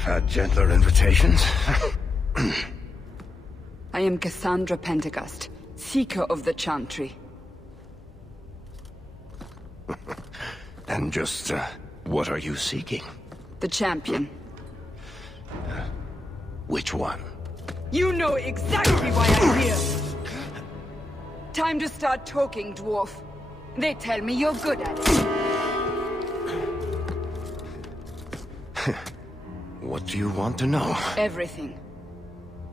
I've had gentler invitations. I am Cassandra Pentecost, Seeker of the Chantry. And just, what are you seeking? The champion. Which one? You know exactly why I'm here! Time to start talking, dwarf. They tell me you're good at it. What do you want to know? Everything.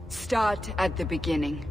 Start at the beginning.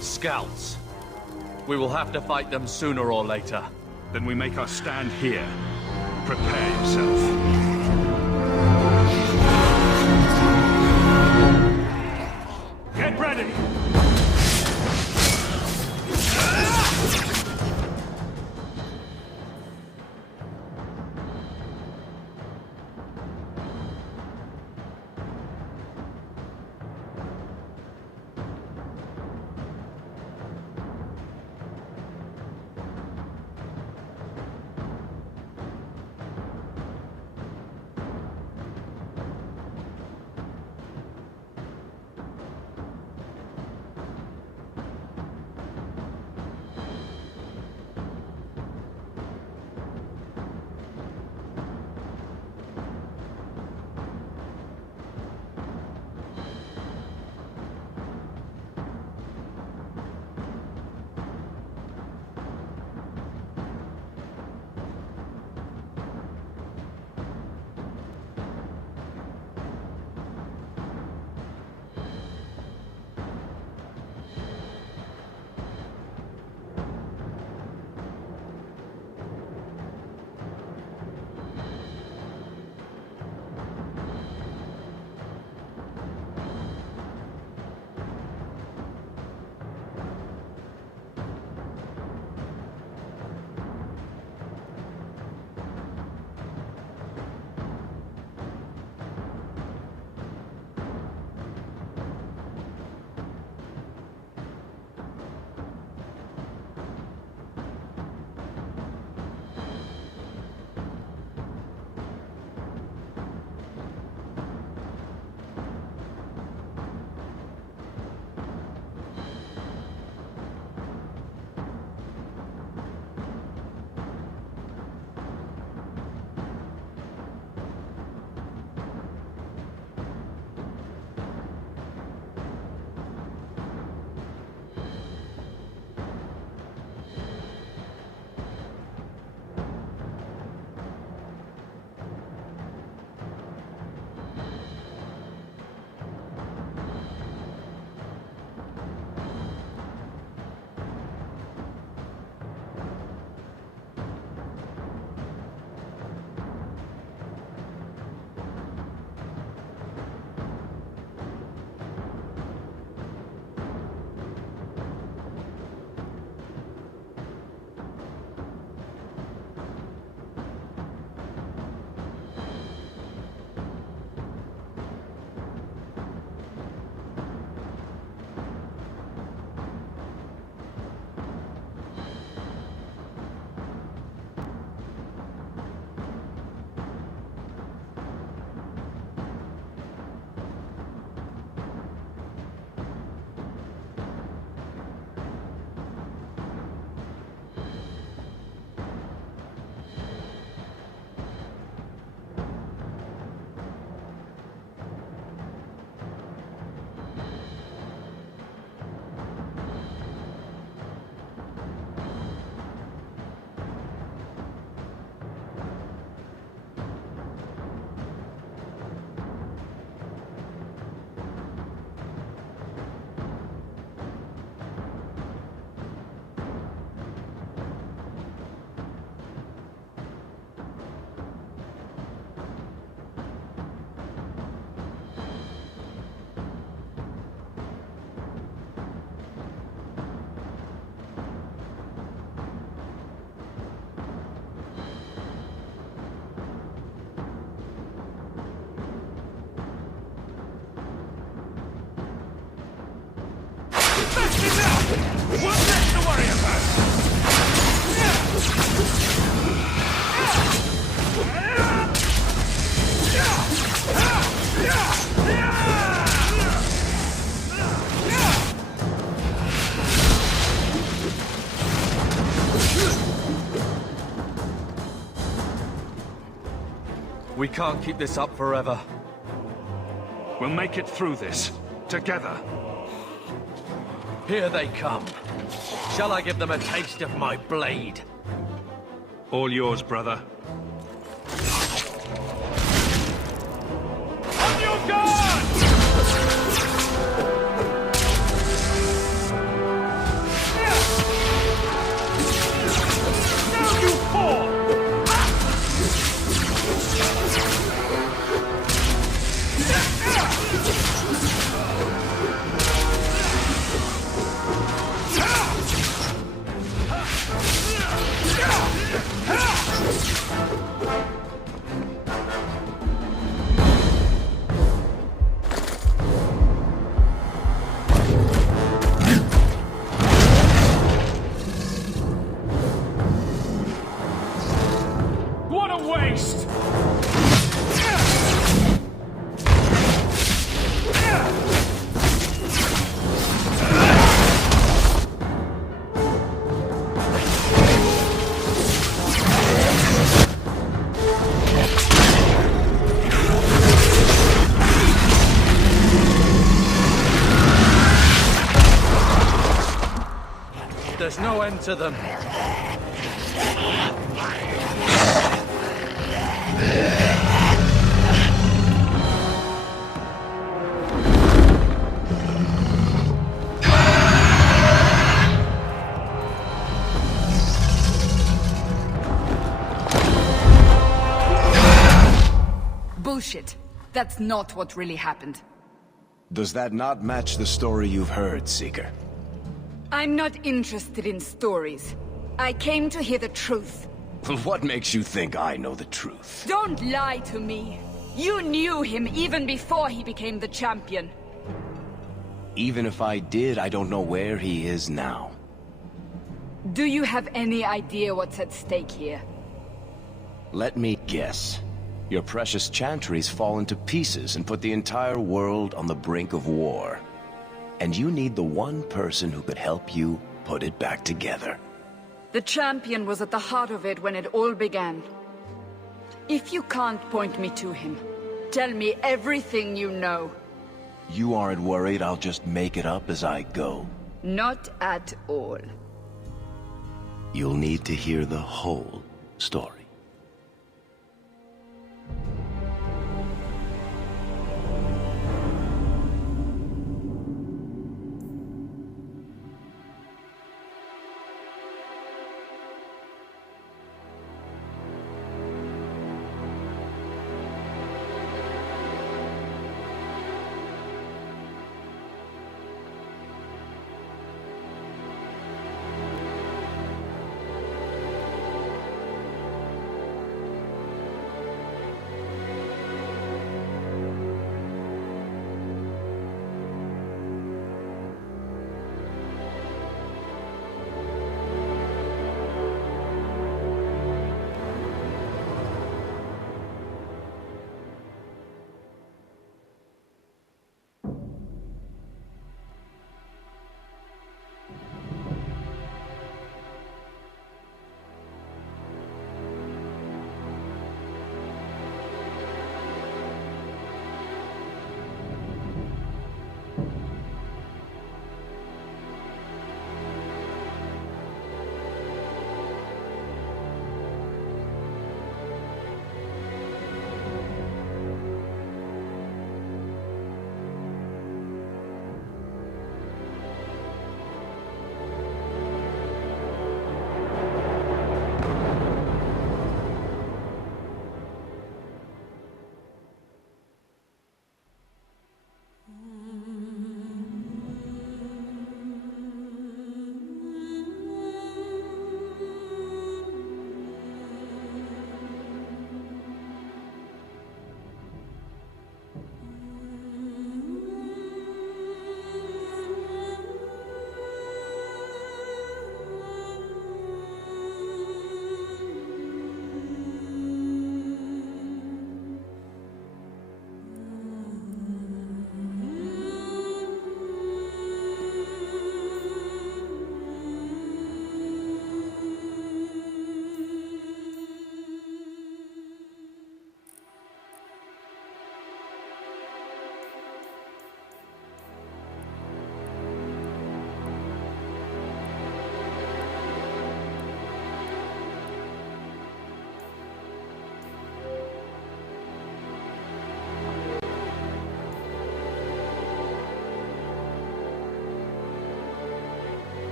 Scouts. We will have to fight them sooner or later. Then we make our stand here. Prepare yourself. Get ready! What's next to worry about? We can't keep this up forever. We'll make it through this, together. Here they come. Shall I give them a taste of my blade? All yours, brother. On your guard! Now you fall! What a waste! There's no end to them. Bullshit. That's not what really happened. Does that not match the story you've heard, Seeker? I'm not interested in stories. I came to hear the truth. What makes you think I know the truth? Don't lie to me. You knew him even before he became the champion. Even if I did, I don't know where he is now. Do you have any idea what's at stake here? Let me guess. Your precious chantries fallen to pieces and put the entire world on the brink of war. And you need the one person who could help you put it back together. The champion was at the heart of it when it all began. If you can't point me to him, tell me everything you know. You aren't worried I'll just make it up as I go? Not at all. You'll need to hear the whole story.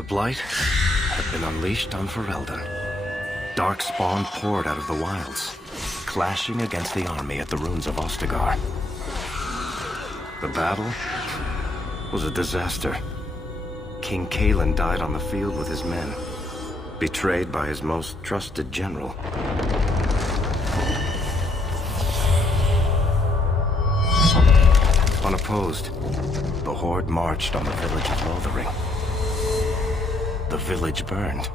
The Blight had been unleashed on Ferelden. Darkspawn poured out of the wilds, clashing against the army at the ruins of Ostagar. The battle was a disaster. King Cailan died on the field with his men, betrayed by his most trusted general. Unopposed, the Horde marched on the village of Lothering. The village burned,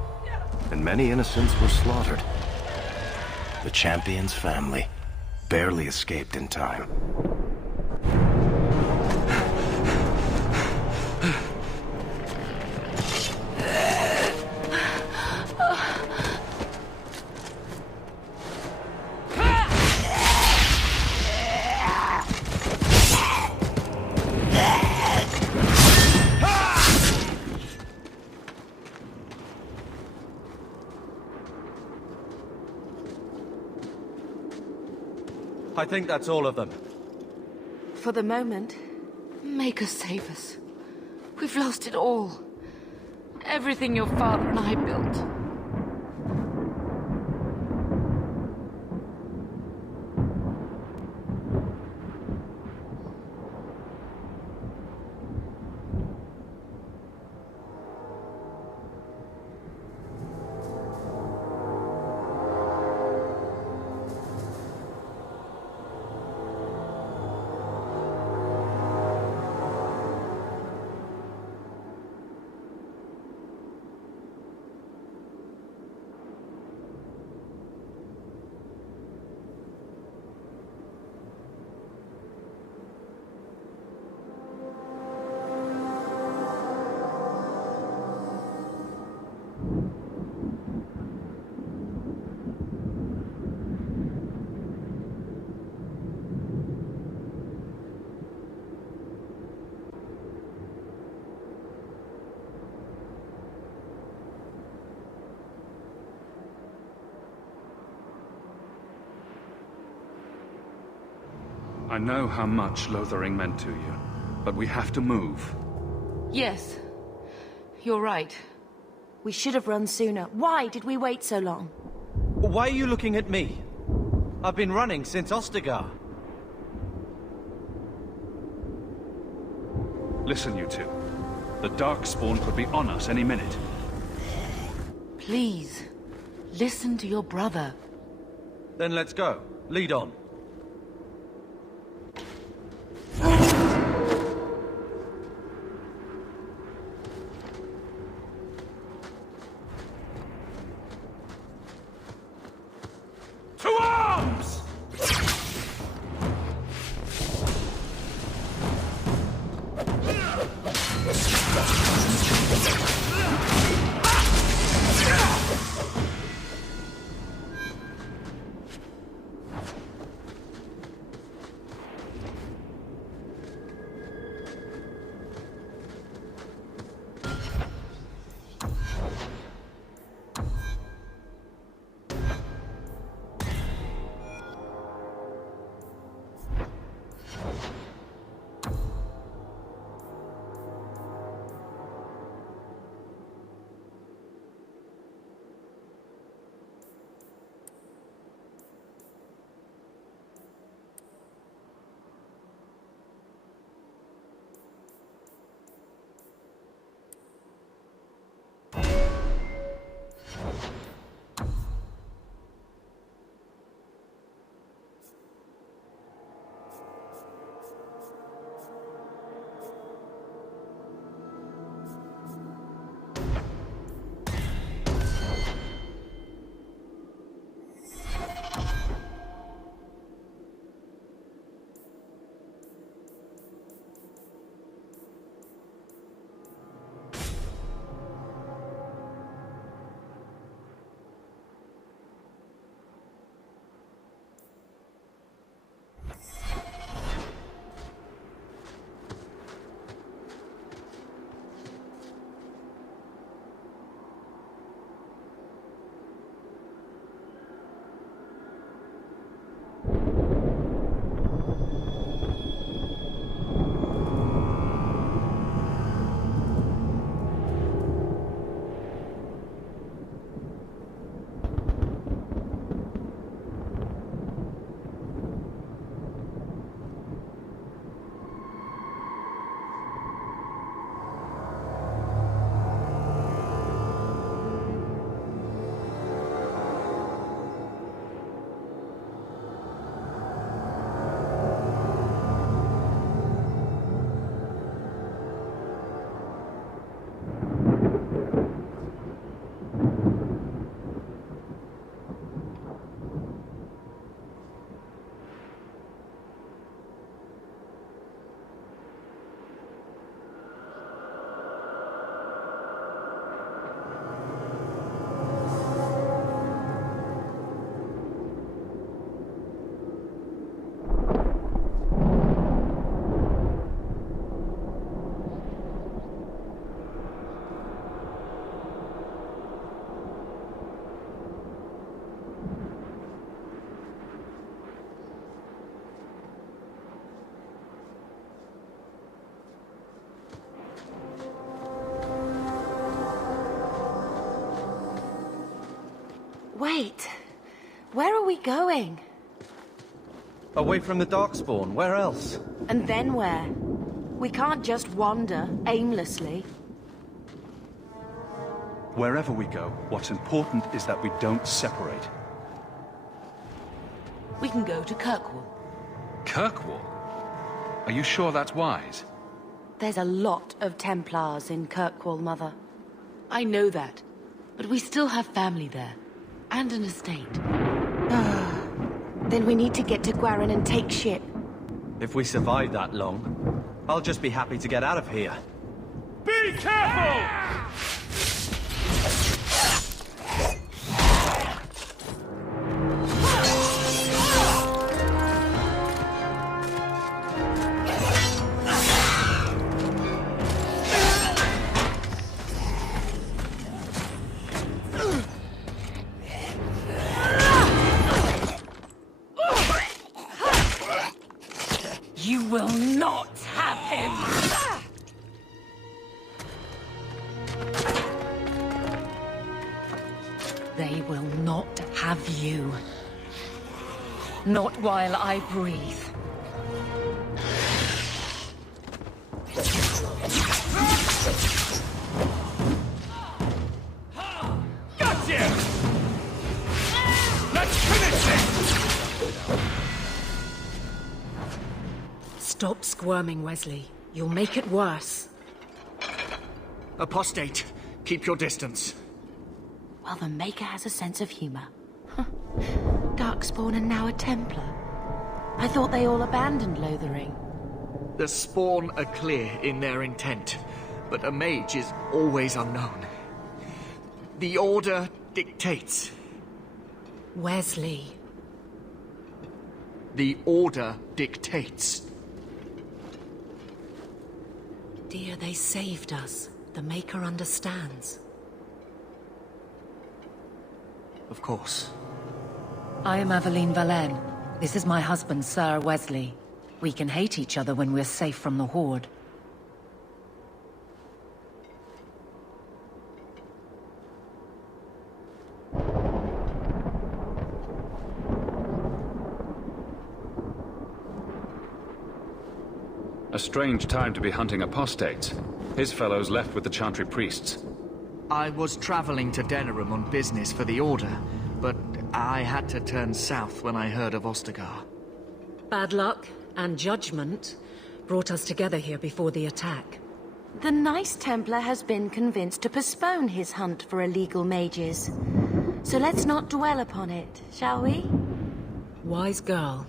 and many innocents were slaughtered. The champion's family barely escaped in time. I think that's all of them. For the moment, make us save us. We've lost it all. Everything your father and I built. I know how much Lothering meant to you, but we have to move. Yes, you're right. We should have run sooner. Why did we wait so long? Why are you looking at me? I've been running since Ostagar. Listen, you two. The Darkspawn could be on us any minute. Please, listen to your brother. Then let's go. Lead on. To arms! Wait. Where are we going? Away from the Darkspawn, where else? And then where? We can't just wander aimlessly. Wherever we go, what's important is that we don't separate. We can go to Kirkwall. Kirkwall? Are you sure that's wise? There's a lot of Templars in Kirkwall, Mother. I know that, but we still have family there, and an estate. Then we need to get to Gwarin and take ship. If we survive that long, I'll just be happy to get out of here. Be careful! You will not have him! They will not have you. Not while I breathe. Gotcha! Let's finish this! Stop squirming, Wesley. You'll make it worse. Apostate, keep your distance. Well, the Maker has a sense of humor. Darkspawn and now a Templar. I thought they all abandoned Lothering. The Spawn are clear in their intent, but a mage is always unknown. The Order dictates. Wesley. The Order dictates. Dear, they saved us. The Maker understands. Of course. I am Aveline Valenne. This is my husband, Sir Wesley. We can hate each other when we're safe from the Horde. A strange time to be hunting apostates. His fellows left with the Chantry priests. I was traveling to Denerim on business for the Order, but I had to turn south when I heard of Ostagar. Bad luck and judgment brought us together here before the attack. The nice Templar has been convinced to postpone his hunt for illegal mages. So let's not dwell upon it, shall we? Wise girl.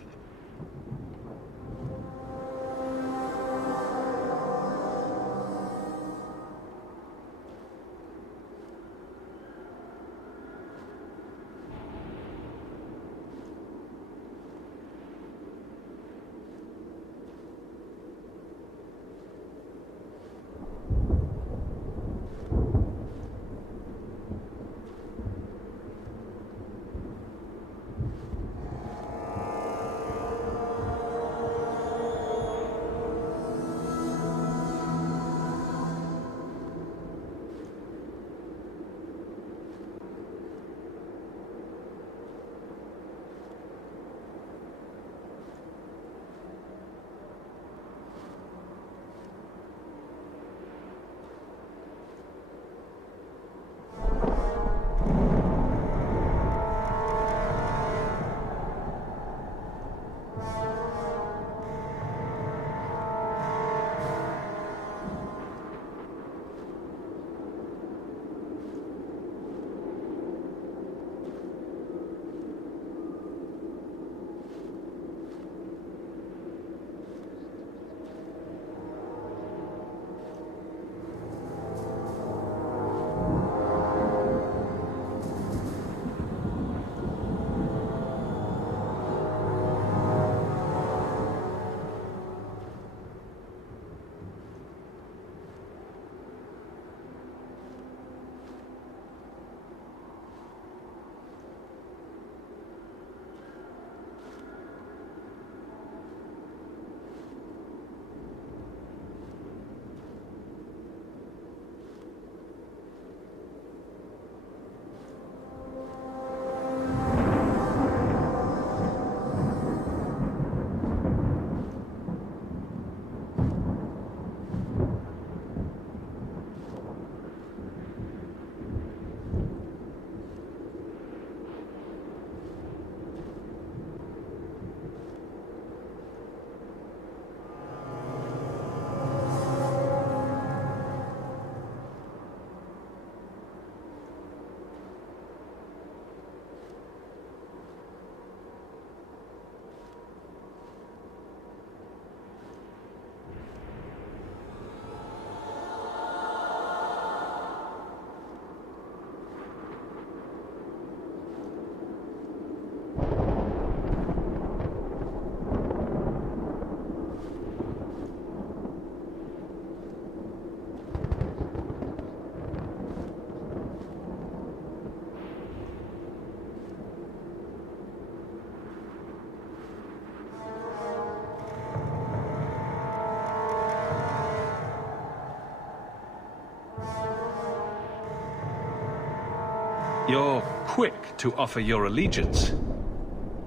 You're quick to offer your allegiance.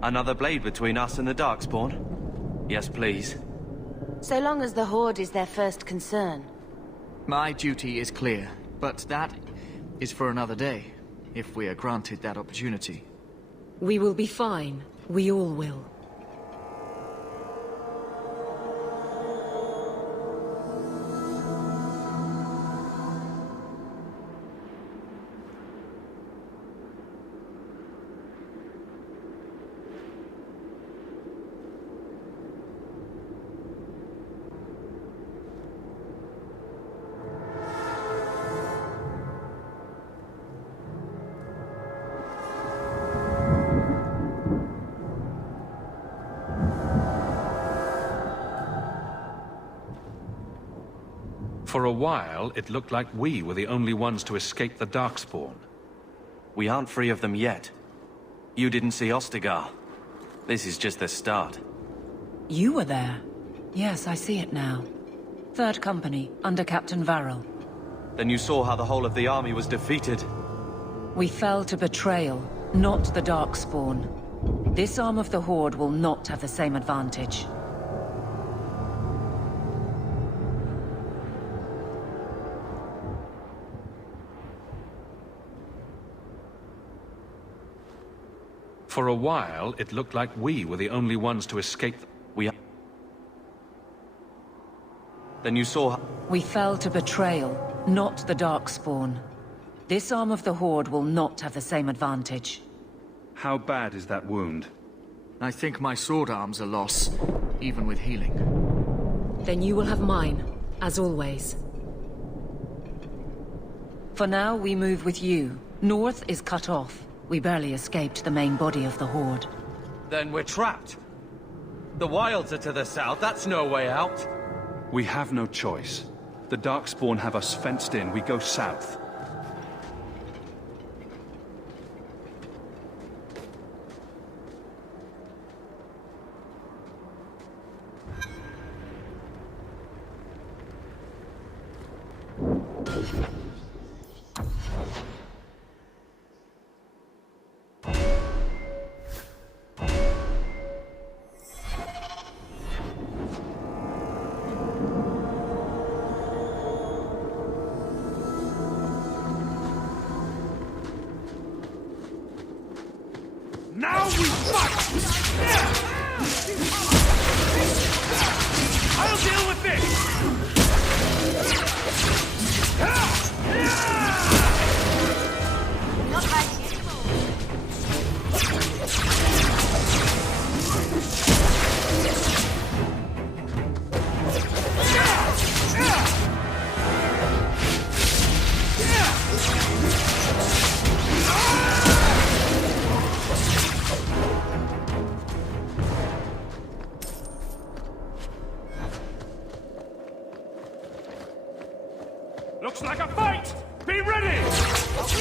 Another blade between us and the Darkspawn? Yes, please. So long as the Horde is their first concern. My duty is clear, but that is for another day, if we are granted that opportunity. We will be fine. We all will. For a while, it looked like we were the only ones to escape the Darkspawn. We aren't free of them yet. You didn't see Ostagar. This is just the start. You were there. Yes, I see it now. Third Company, under Captain Varel. Then you saw how the whole of the army was defeated. We fell to betrayal, not the Darkspawn. This arm of the Horde will not have the same advantage. For a while, it looked like we were the only ones to escape. Then you saw... We fell to betrayal, not the Darkspawn. This arm of the Horde will not have the same advantage. How bad is that wound? I think my sword arm's a loss, even with healing. Then you will have mine, as always. For now, we move with you. North is cut off. We barely escaped the main body of the Horde. Then we're trapped. The Wilds are to the south, that's no way out. We have no choice. The Darkspawn have us fenced in. We go south. Now we fight! I'll deal with Not hiding Looks like a fight! Be ready! That's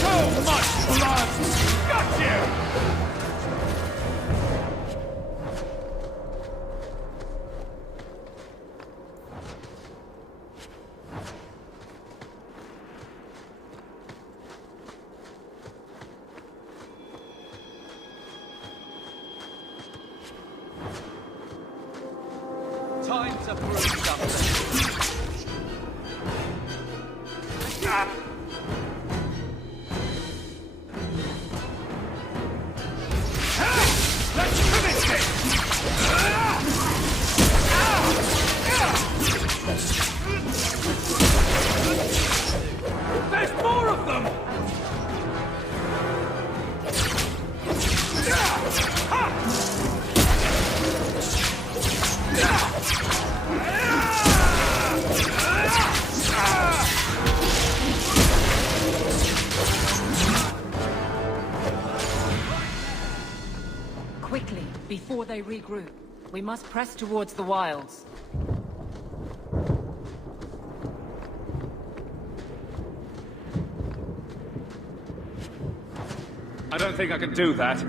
so much blood! Got you! Time to prove something. Let's finish this! There's more of them! Quickly, before they regroup. We must press towards the Wilds. don't think I can do that.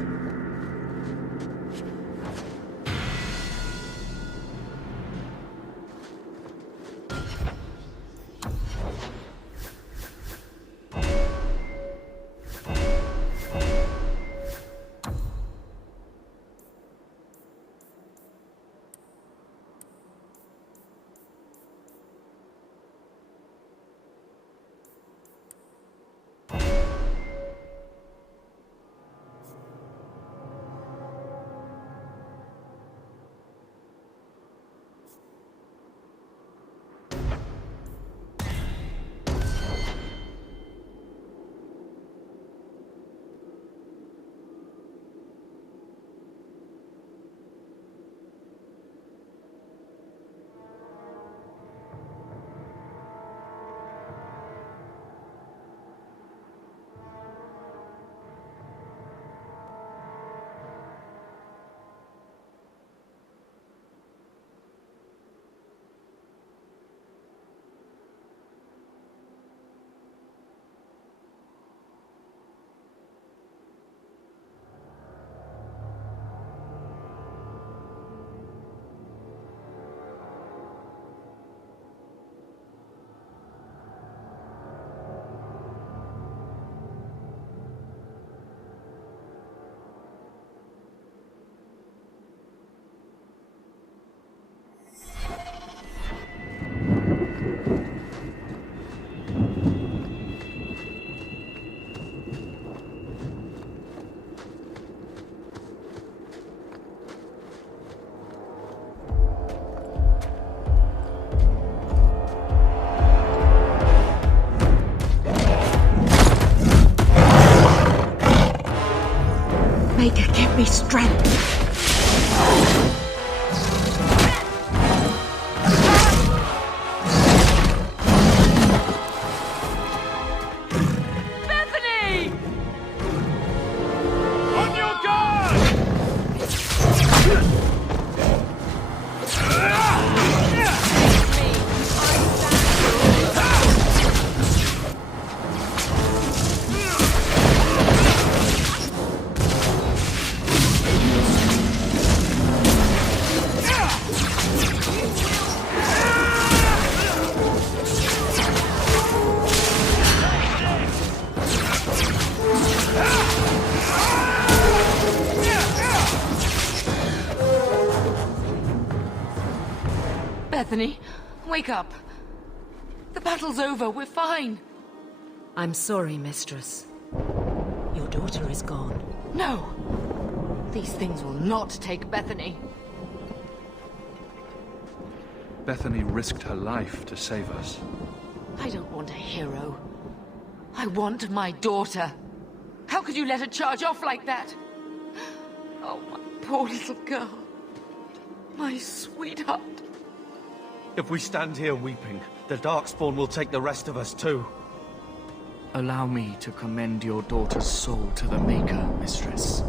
Maker, give me strength. Bethany! On your guard! Bethany, wake up. The battle's over. We're fine. I'm sorry, mistress. Your daughter is gone. No. These things will not take Bethany. Bethany risked her life to save us. I don't want a hero. I want my daughter. How could you let her charge off like that? Oh, my poor little girl. My sweetheart. If we stand here weeping, the Darkspawn will take the rest of us too. Allow me to commend your daughter's soul to the Maker, mistress.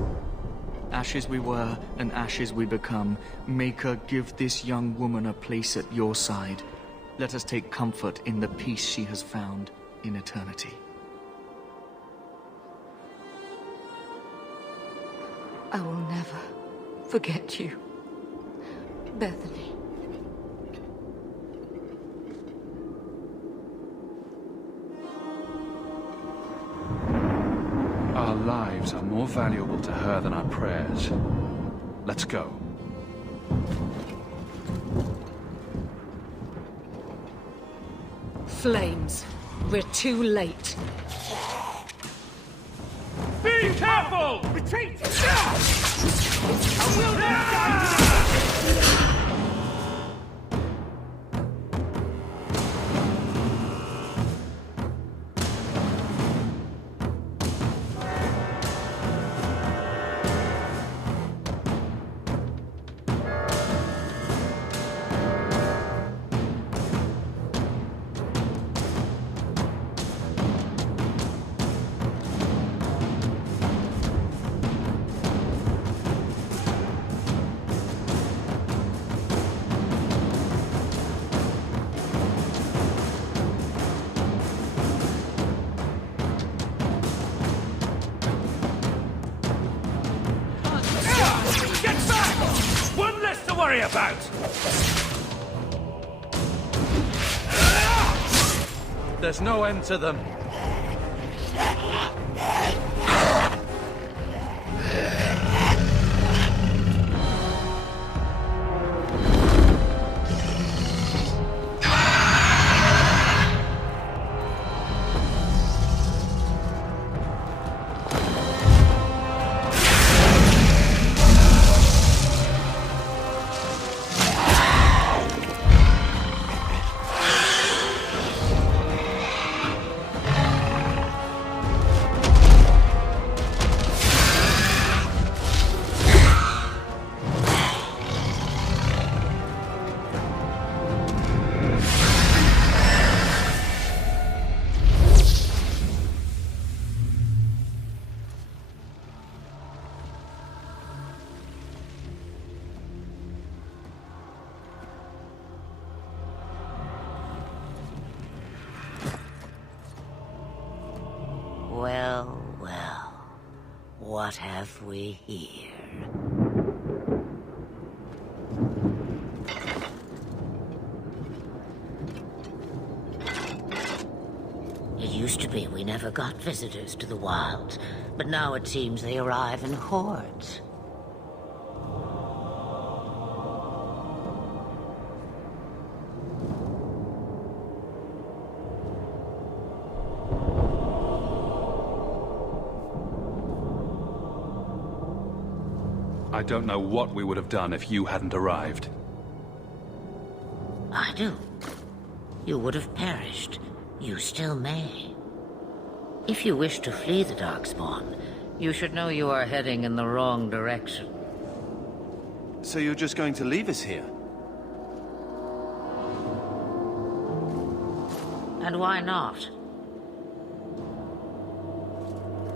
Ashes we were, and ashes we become. Maker, give this young woman a place at your side. Let us take comfort in the peace she has found in eternity. I will never forget you, Bethany. Our lives are more valuable to her than our prayers. Let's go. Flames. We're too late. Be careful! Retreat! I will not die! about? There's no end to them. Well, well, what have we here? It used to be we never got visitors to the wilds, but now it seems they arrive in hordes. I don't know what we would have done if you hadn't arrived. I do. You would have perished. You still may. If you wish to flee the Darkspawn, you should know you are heading in the wrong direction. So you're just going to leave us here? And why not?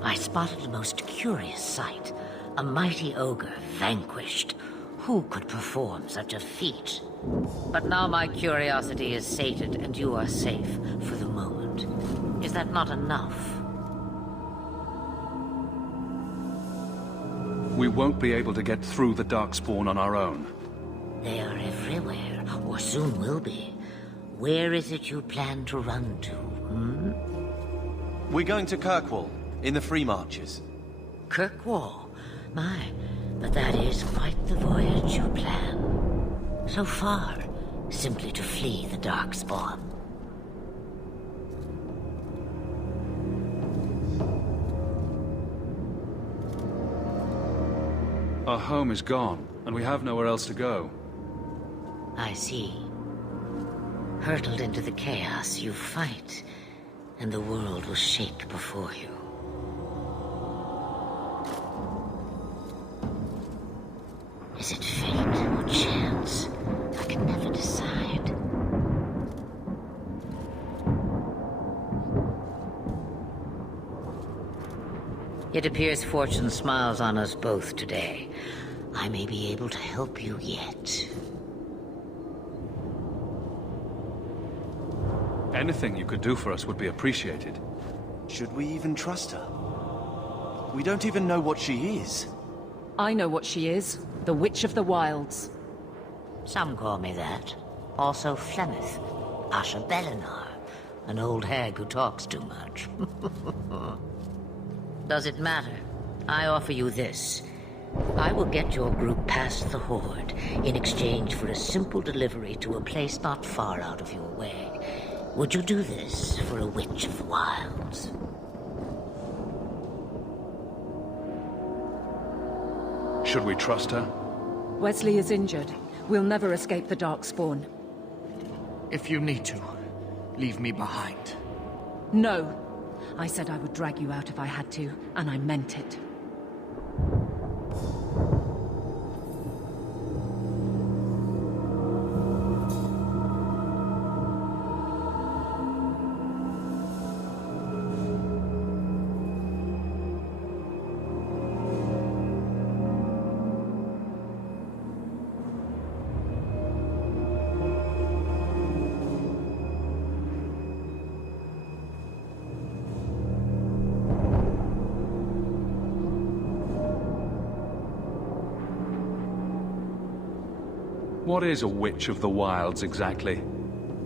I spotted a most curious sight. A mighty ogre vanquished. Who could perform such a feat? But now my curiosity is sated and you are safe for the moment. Is that not enough? We won't be able to get through the Darkspawn on our own. They are everywhere, or soon will be. Where is it you plan to run to, We're going to Kirkwall, in the Free Marches. Kirkwall? My, but that is quite the voyage you plan. So far, simply to flee the Darkspawn. Our home is gone, and we have nowhere else to go. I see. Hurtled into the chaos, you fight, and the world will shake before you. Is it fate or chance? I can never decide. It appears fortune smiles on us both today. I may be able to help you yet. Anything you could do for us would be appreciated. Should we even trust her? We don't even know what she is. I know what she is. The Witch of the Wilds. Some call me that. Also Flemeth, Asha Belinar, an old hag who talks too much. Does it matter? I offer you this. I will get your group past the Horde in exchange for a simple delivery to a place not far out of your way. Would you do this for a Witch of the Wilds? Should we trust her? Wesley is injured. We'll never escape the Darkspawn. If you need to, leave me behind. No. I said I would drag you out if I had to, and I meant it. What is a witch of the wilds, exactly?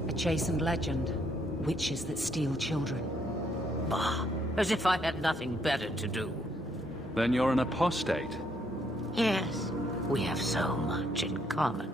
A chastened legend. Witches that steal children. Bah, as if I had nothing better to do. Then you're an apostate. Yes, we have so much in common.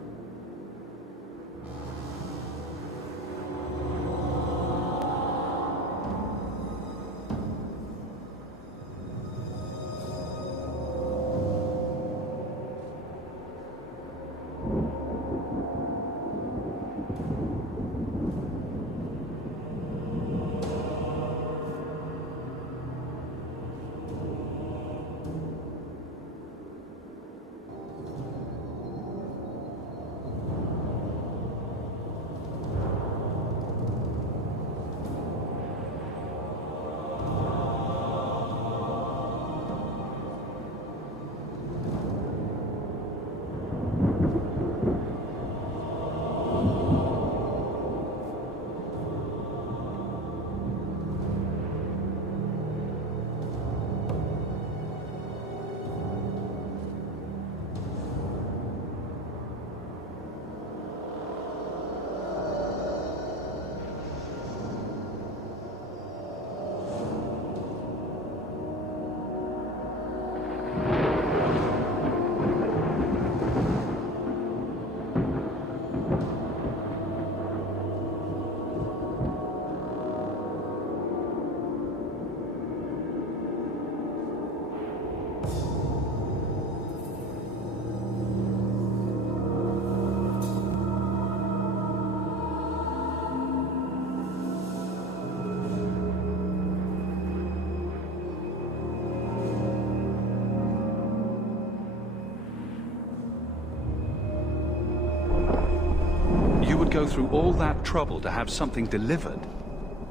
Go through all that trouble to have something delivered?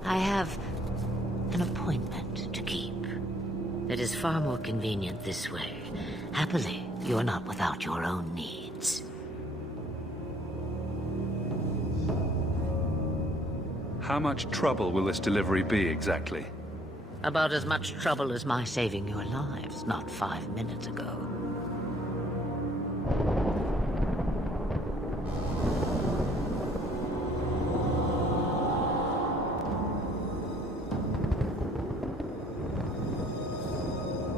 I have an appointment to keep. It is far more convenient this way. Happily, you're not without your own needs. How much trouble will this delivery be, exactly? About as much trouble as my saving your lives not 5 minutes ago.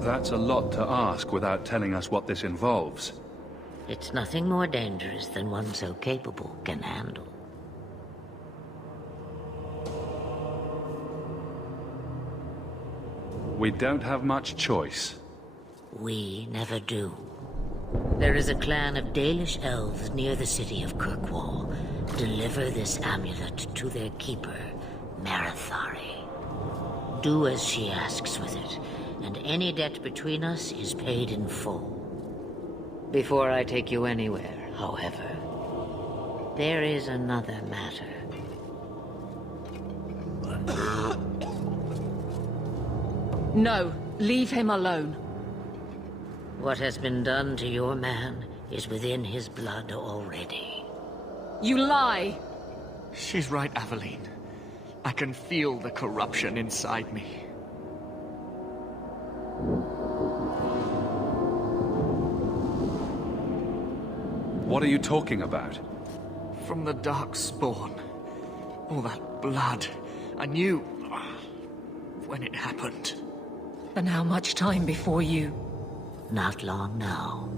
That's a lot to ask without telling us what this involves. It's nothing more dangerous than one so capable can handle. We don't have much choice. We never do. There is a clan of Dalish elves near the city of Kirkwall. Deliver this amulet to their keeper, Marathari. Do as she asks with it, and any debt between us is paid in full. Before I take you anywhere, however, there is another matter. No, leave him alone. What has been done to your man is within his blood already. You lie! She's right, Aveline. I can feel the corruption inside me. What are you talking about? From the dark spawn. All that blood. I knew when it happened. And how much time before you? Not long now,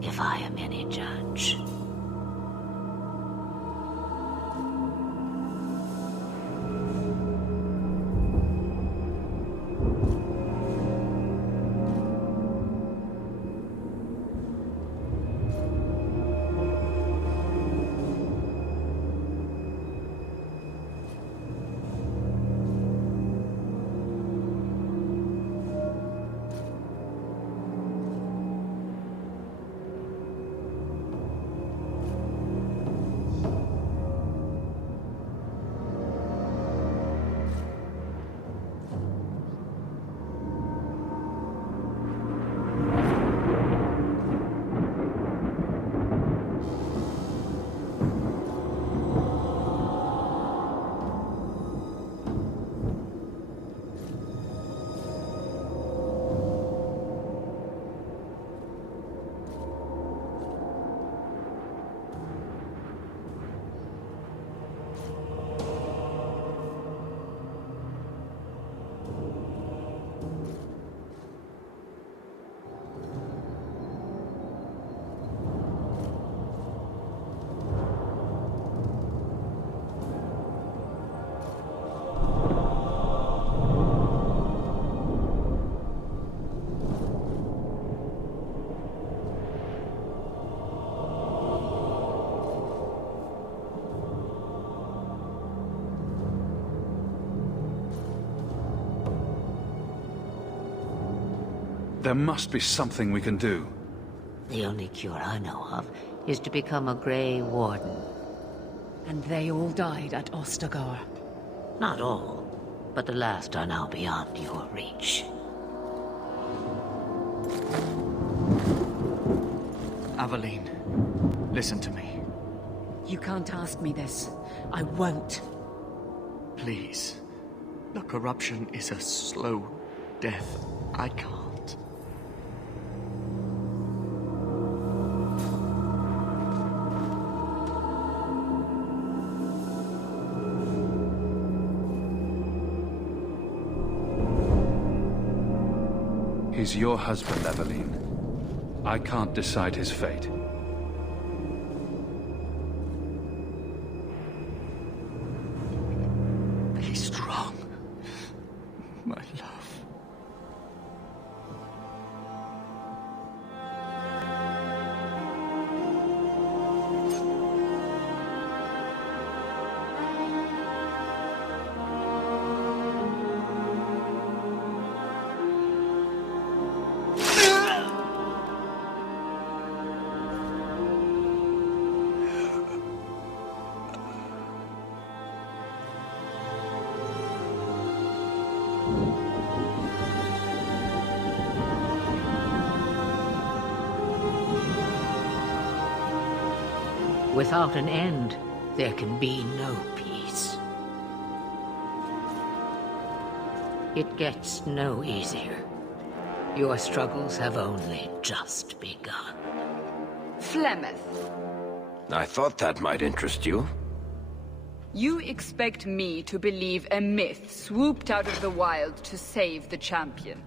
if I am any judge. There must be something we can do. The only cure I know of is to become a Grey Warden. And they all died at Ostagar. Not all, but the last are now beyond your reach. Aveline, listen to me. You can't ask me this. I won't. Please. The corruption is a slow death. I can't. He's your husband, Aveline. I can't decide his fate. Be strong, my love. Without an end, there can be no peace. It gets no easier. Your struggles have only just begun. Flemeth, I thought that might interest you. you expect me to believe a myth swooped out of the wild to save the champion?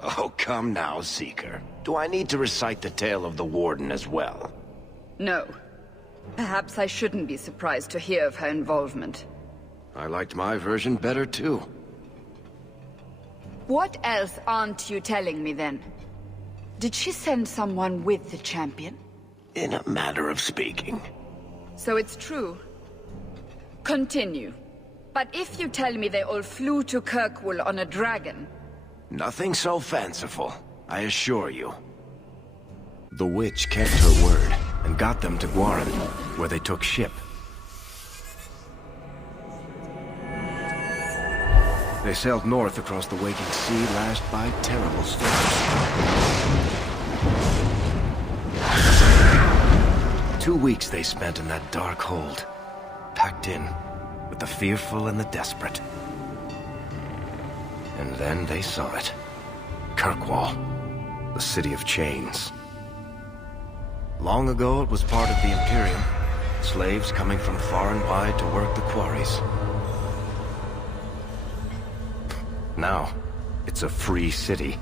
Oh, come now, Seeker. Do I need to recite the tale of the Warden as well? No. Perhaps I shouldn't be surprised to hear of her involvement. I liked my version better, too. What else aren't you telling me, then? Did she send someone with the champion? In a manner of speaking. So it's true. Continue. But if you tell me they all flew to Kirkwall on a dragon... Nothing so fanciful, I assure you. The witch kept her word, and got them to Guaran, where they took ship. They sailed north across the waking sea, lashed by terrible storms. 2 weeks they spent in that dark hold, packed in with the fearful and the desperate. And then they saw it. Kirkwall, the city of chains. Long ago, it was part of the Imperium. Slaves coming from far and wide to work the quarries. Now, it's a free city.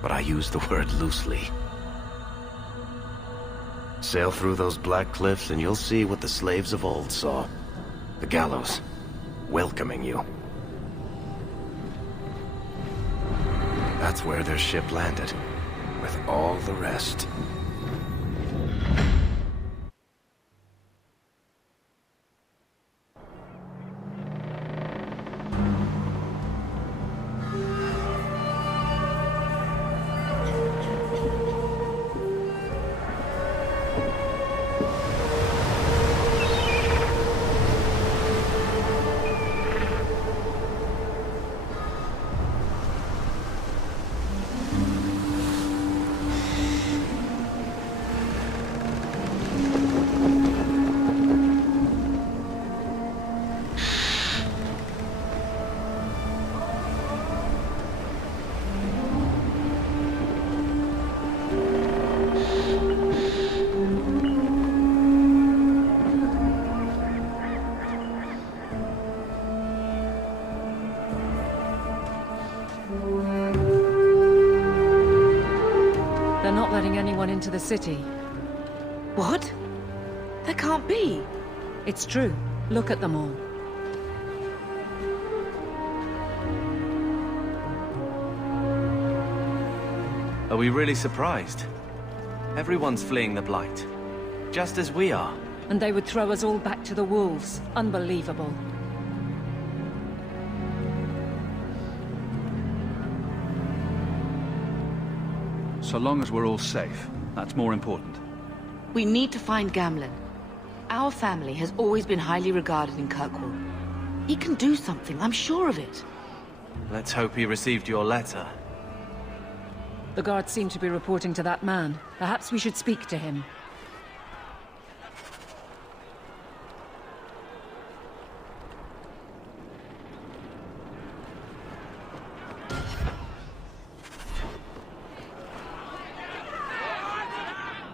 But I use the word loosely. Sail through those black cliffs and you'll see what the slaves of old saw. The gallows, welcoming you. That's where their ship landed, with all the rest. Into the city. What? There can't be. It's true. Look at them all. Are we really surprised? Everyone's fleeing the Blight. Just as we are. And they would throw us all back to the wolves. Unbelievable. So long as we're all safe, that's more important. We need to find Gamlen. Our family has always been highly regarded in Kirkwall. He can do something, I'm sure of it. Let's hope he received your letter. The guards seem to be reporting to that man. Perhaps we should speak to him.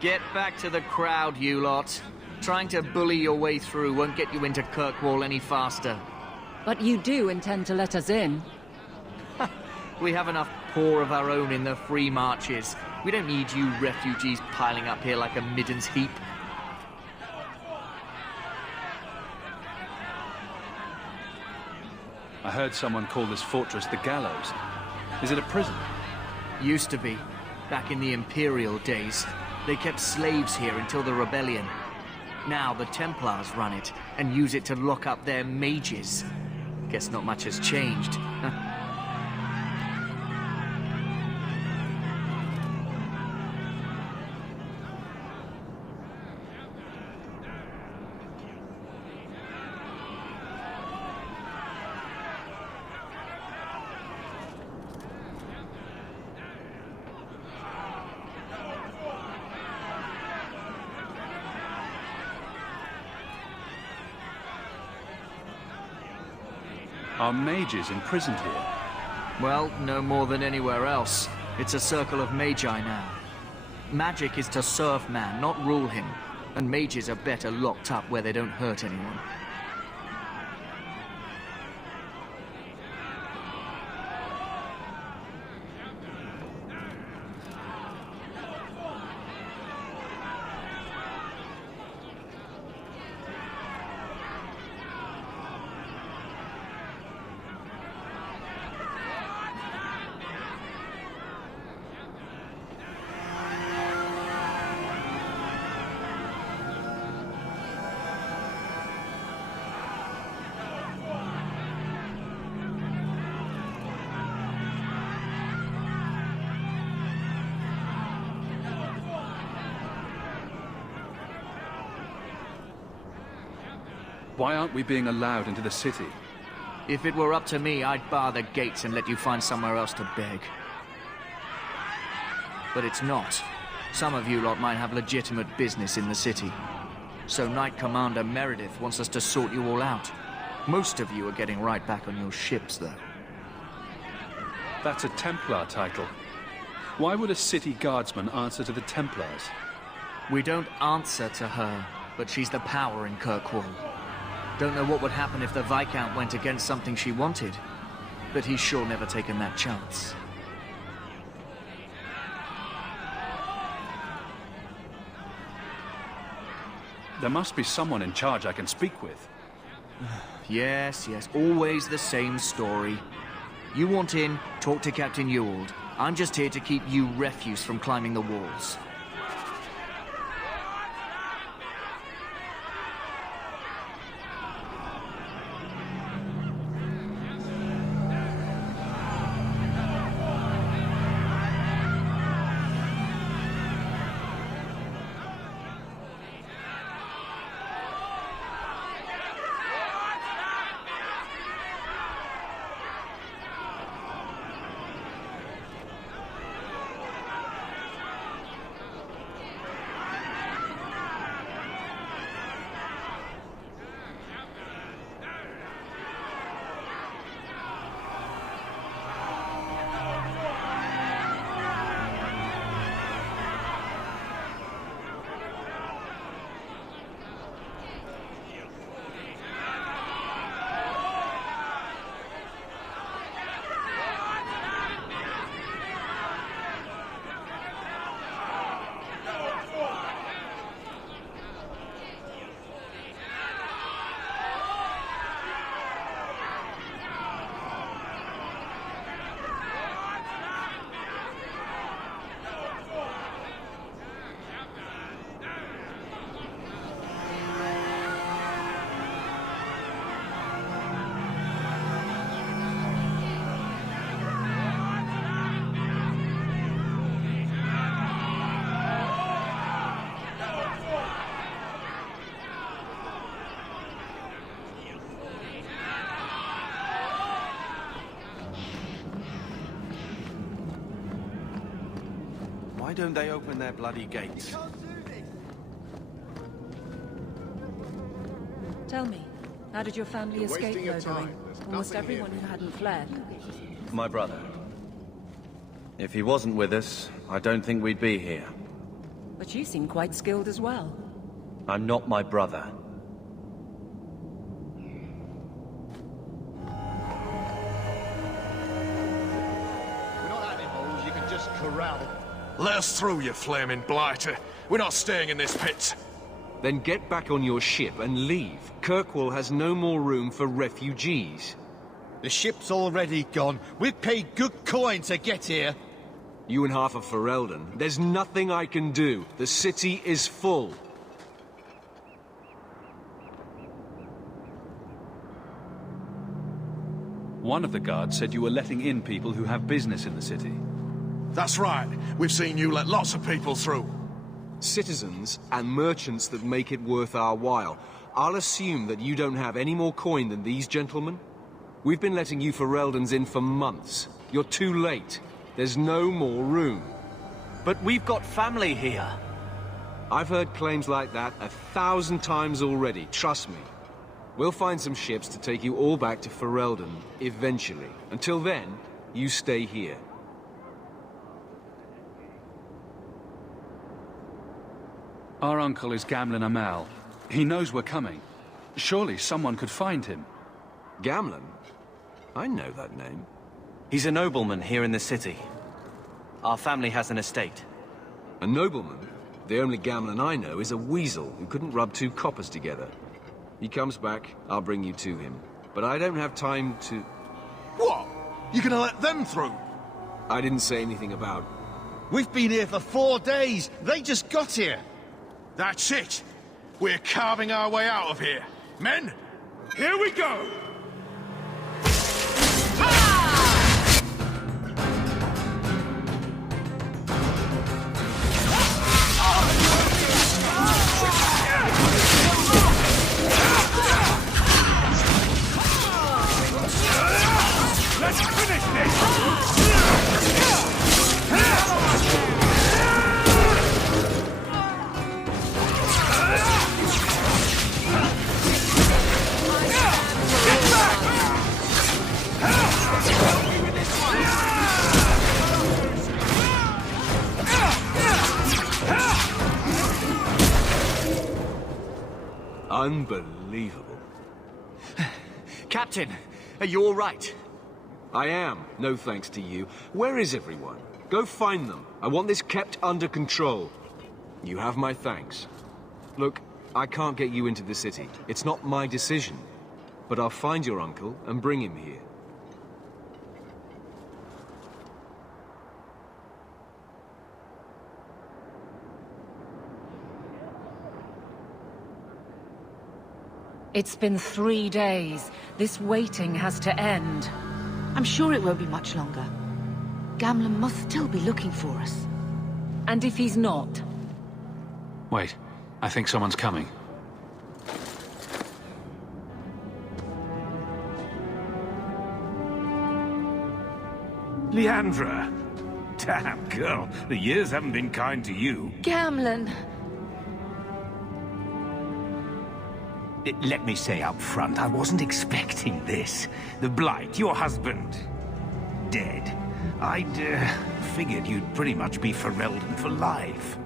Get back to the crowd, you lot. Trying to bully your way through won't get you into Kirkwall any faster. But you do intend to let us in? We have enough poor of our own in the free marches. We don't need you refugees piling up here like a middens heap. I heard someone call this fortress the Gallows. Is it a prison? Used to be. Back in the Imperial days. They kept slaves here until the rebellion. Now the Templars run it and use it to lock up their mages. Guess not much has changed. Are mages imprisoned here? Well, no more than anywhere else. It's a circle of magi now. Magic is to serve man, not rule him. And mages are better locked up where they don't hurt anyone. Why aren't we being allowed into the city? If it were up to me, I'd bar the gates and let you find somewhere else to beg. But it's not. Some of you lot might have legitimate business in the city. So Knight Commander Meredith wants us to sort you all out. Most of you are getting right back on your ships, though. That's a Templar title. Why would a city guardsman answer to the Templars? We don't answer to her, but she's the power in Kirkwall. Don't know what would happen if the Viscount went against something she wanted, but he's sure never taken that chance. There must be someone in charge I can speak with. Yes, always the same story. You want in, talk to Captain Ewald. I'm just here to keep you refuse from climbing the walls. don't they open their bloody gates? Tell me, how did your family escape murdering almost everyone who hadn't fled? My brother. If he wasn't with us, I don't think we'd be here. But you seem quite skilled as well. I'm not my brother. We're not animals you can just corral. Let us through, you flaming blighter. We're not staying in this pit. Then get back on your ship and leave. Kirkwall has no more room for refugees. The ship's already gone. We've paid good coin to get here. You and half of Ferelden. There's nothing I can do. The city is full. One of the guards said you were letting in people who have business in the city. That's right. We've seen you let lots of people through. Citizens and merchants that make it worth our while. I'll assume that you don't have any more coin than these gentlemen. We've been letting you Fereldans in for months. You're too late. There's no more room. But we've got family here. I've heard claims like that 1,000 times already, trust me. We'll find some ships to take you all back to Ferelden, eventually. Until then, you stay here. Our uncle is Gamlen Amal. He knows we're coming. Surely someone could find him. Gamlen? I know that name. He's a nobleman here in the city. Our family has an estate. A nobleman? The only Gamlen I know is a weasel who couldn't rub 2 coppers together. He comes back, I'll bring you to him. But I don't have time to... What? You gonna let them through? I didn't say anything about... We've been here for 4 days. They just got here. That's it. We're carving our way out of here. Men, here we go! Let's finish this! Unbelievable. Captain, are you all right? I am, no thanks to you. Where is everyone? Go find them. I want this kept under control. You have my thanks. Look, I can't get you into the city. It's not my decision. But I'll find your uncle and bring him here. It's been 3 days. This waiting has to end. I'm sure it won't be much longer. Gamlen must still be looking for us. And if he's not? Wait, I think someone's coming. Leandra! Damn, girl, the years haven't been kind to you. Gamlen! Let me say up front, I wasn't expecting this. The Blight, your husband, dead. I'd figured you'd pretty much be Ferelden for life.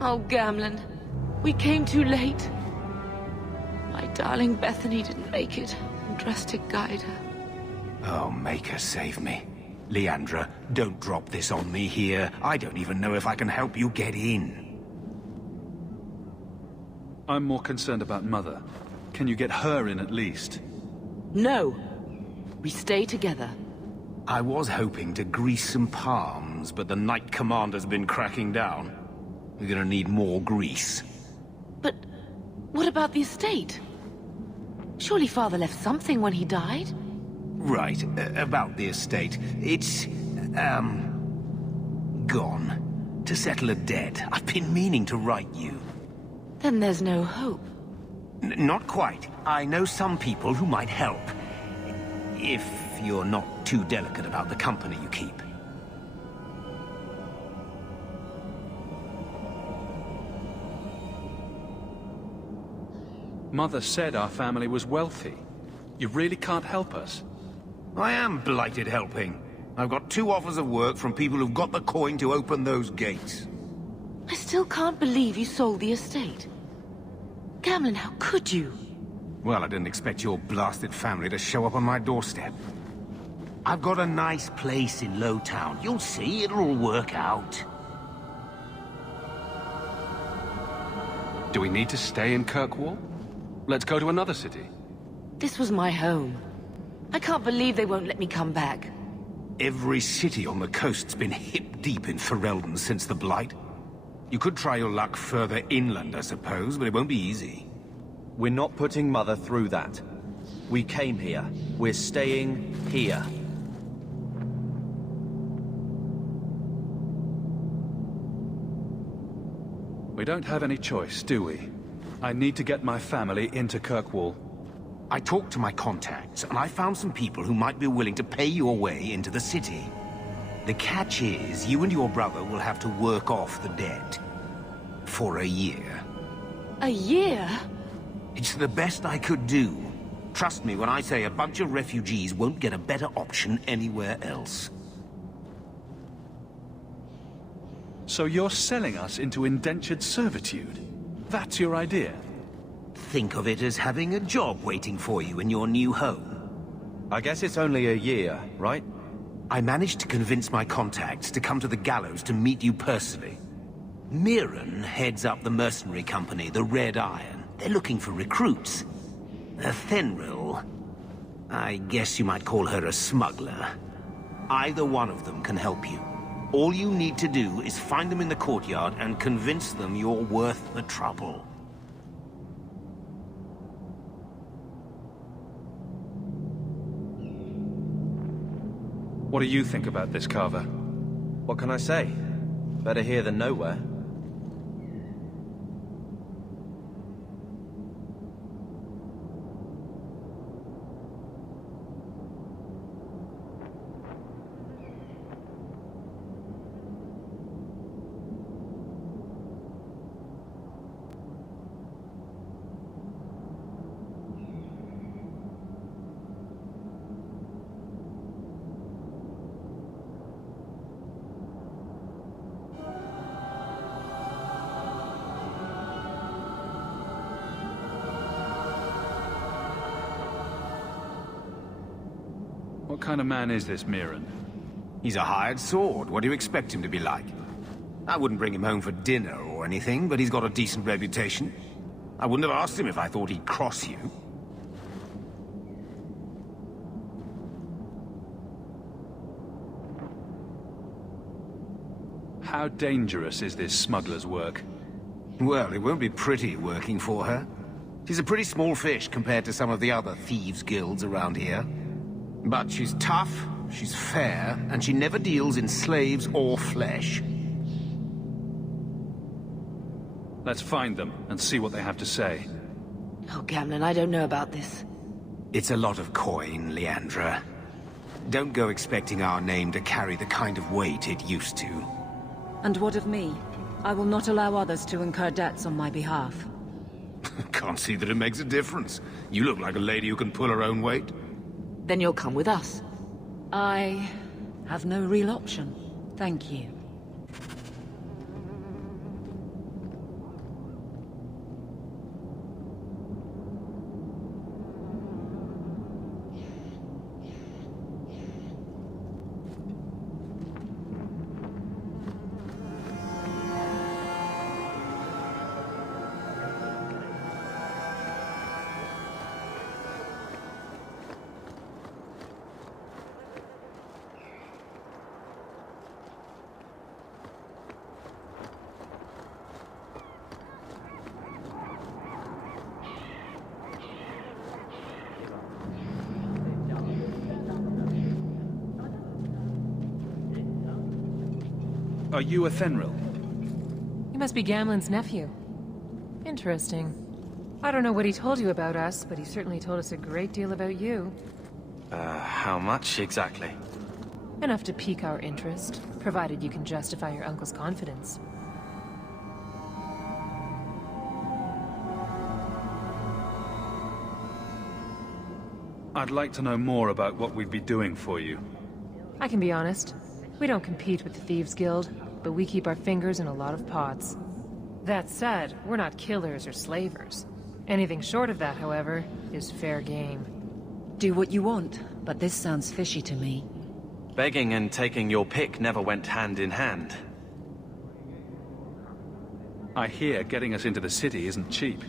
Oh, Gamlen. We came too late. My darling Bethany didn't make it. Drastic guide her. Oh, make her save me. Leandra, don't drop this on me here. I don't even know if I can help you get in. I'm more concerned about Mother. Can you get her in at least? No. We stay together. I was hoping to grease some palms, but the Knight Commander's been cracking down. We're gonna need more grease. But what about the estate? Surely Father left something when he died? Right, about the estate. It's, gone. To settle a debt. I've been meaning to write you. Then there's no hope. Not quite. I know some people who might help. If you're not too delicate about the company you keep. Mother said our family was wealthy. You really can't help us. I am blighted helping. I've got 2 offers of work from people who've got the coin to open those gates. I still can't believe you sold the estate. Gamlin, how could you? Well, I didn't expect your blasted family to show up on my doorstep. I've got a nice place in Lowtown. You'll see, it'll all work out. Do we need to stay in Kirkwall? Let's go to another city. This was my home. I can't believe they won't let me come back. Every city on the coast's been hip-deep in Ferelden since the Blight. You could try your luck further inland, I suppose, but it won't be easy. We're not putting Mother through that. We came here. We're staying here. We don't have any choice, do we? I need to get my family into Kirkwall. I talked to my contacts, and I found some people who might be willing to pay your way into the city. The catch is, you and your brother will have to work off the debt. For a year. A year? It's the best I could do. Trust me when I say a bunch of refugees won't get a better option anywhere else. So you're selling us into indentured servitude? That's your idea? Think of it as having a job waiting for you in your new home. I guess it's only a year, right? I managed to convince my contacts to come to the gallows to meet you personally. Mirren heads up the mercenary company, the Red Iron. They're looking for recruits. Fenrir, I guess you might call her a smuggler. Either one of them can help you. All you need to do is find them in the courtyard and convince them you're worth the trouble. What do you think about this, Carver? What can I say? Better here than nowhere. What kind of man is this Mirren? He's a hired sword. What do you expect him to be like? I wouldn't bring him home for dinner or anything, but he's got a decent reputation. I wouldn't have asked him if I thought he'd cross you. How dangerous is this smuggler's work? Well, it won't be pretty working for her. She's a pretty small fish compared to some of the other thieves' guilds around here. But she's tough, she's fair, and she never deals in slaves or flesh. Let's find them and see what they have to say. Oh, Gamlin, I don't know about this. It's a lot of coin, Leandra. Don't go expecting our name to carry the kind of weight it used to. And what of me? I will not allow others to incur debts on my behalf. Can't see that it makes a difference. You look like a lady who can pull her own weight. Then you'll come with us. I have no real option. Thank you. Are you a Fenrir? You must be Gamlin's nephew. Interesting. I don't know what he told you about us, but he certainly told us a great deal about you. How much exactly? Enough to pique our interest, provided you can justify your uncle's confidence. I'd like to know more about what we'd be doing for you. I can be honest. We don't compete with the Thieves Guild, but we keep our fingers in a lot of pots. That said, we're not killers or slavers. Anything short of that, however, is fair game. Do what you want, but this sounds fishy to me. Begging and taking your pick never went hand in hand. I hear getting us into the city isn't cheap.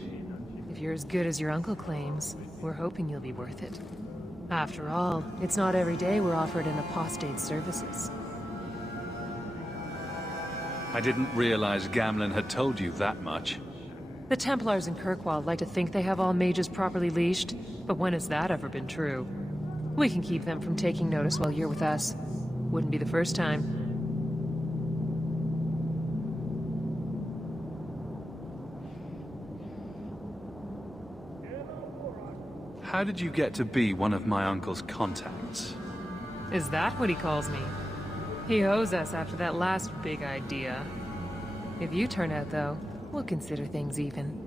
If you're as good as your uncle claims, we're hoping you'll be worth it. After all, it's not every day we're offered an apostate's services. I didn't realize Gamlen had told you that much. The Templars in Kirkwall like to think they have all mages properly leashed, but when has that ever been true? We can keep them from taking notice while you're with us. Wouldn't be the first time. How did you get to be one of my uncle's contacts? Is that what he calls me? He owes us after that last big idea. If you turn out, though, we'll consider things even.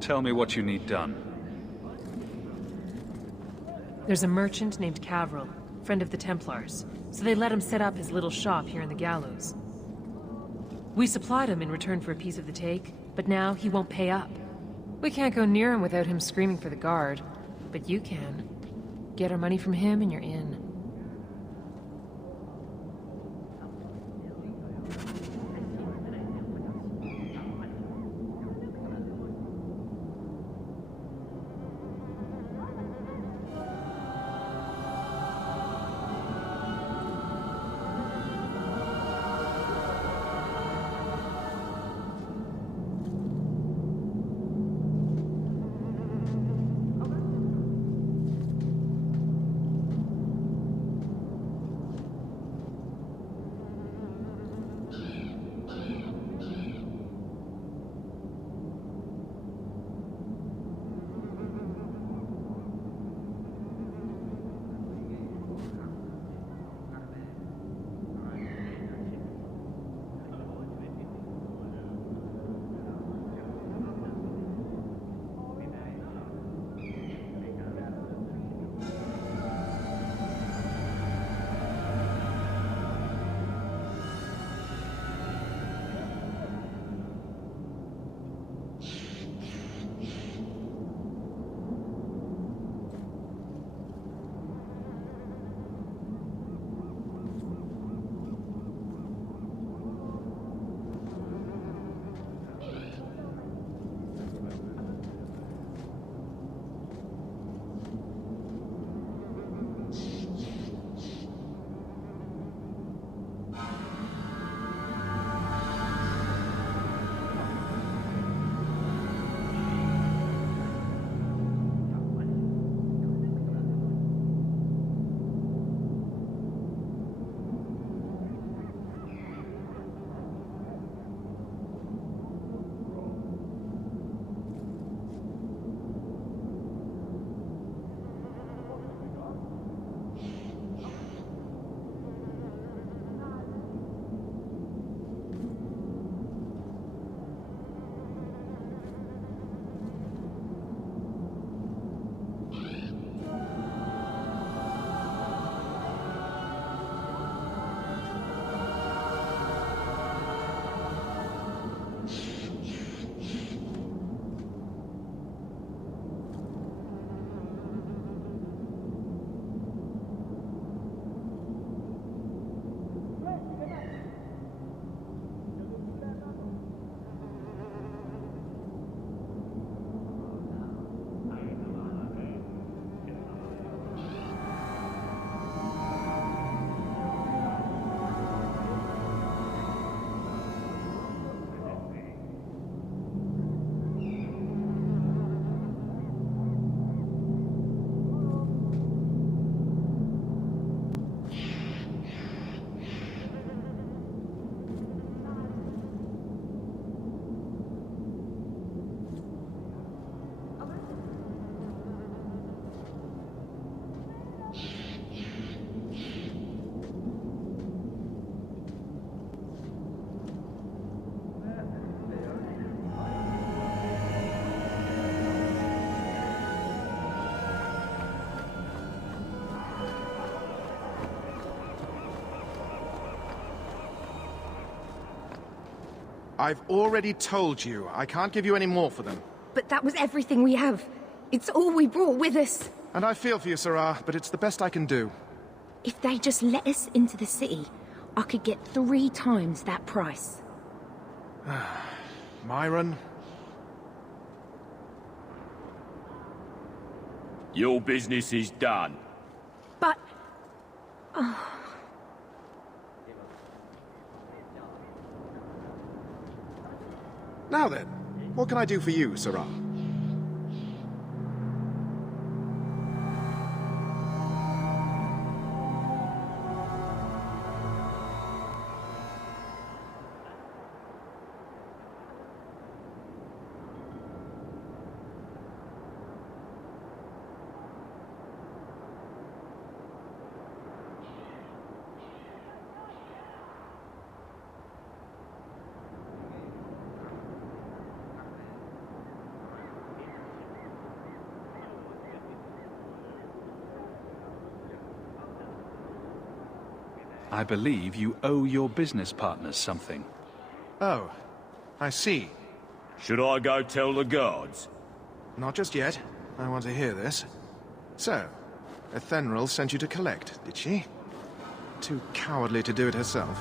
Tell me what you need done. There's a merchant named Cavril, friend of the Templars, so they let him set up his little shop here in the Gallows. We supplied him in return for a piece of the take, but now he won't pay up. We can't go near him without him screaming for the guard, but you can. Get our money from him and you're in. I've already told you. I can't give you any more for them. But that was everything we have. It's all we brought with us. And I feel for you, Sarah, but it's the best I can do. If they just let us into the city, I could get 3 times that price. Myron? Your business is done. But... Oh. Now then, what can I do for you, Sarah? I believe you owe your business partners something. Oh, I see. Should I go tell the guards? Not just yet. I want to hear this. So, Ethenril sent you to collect, did she? Too cowardly to do it herself.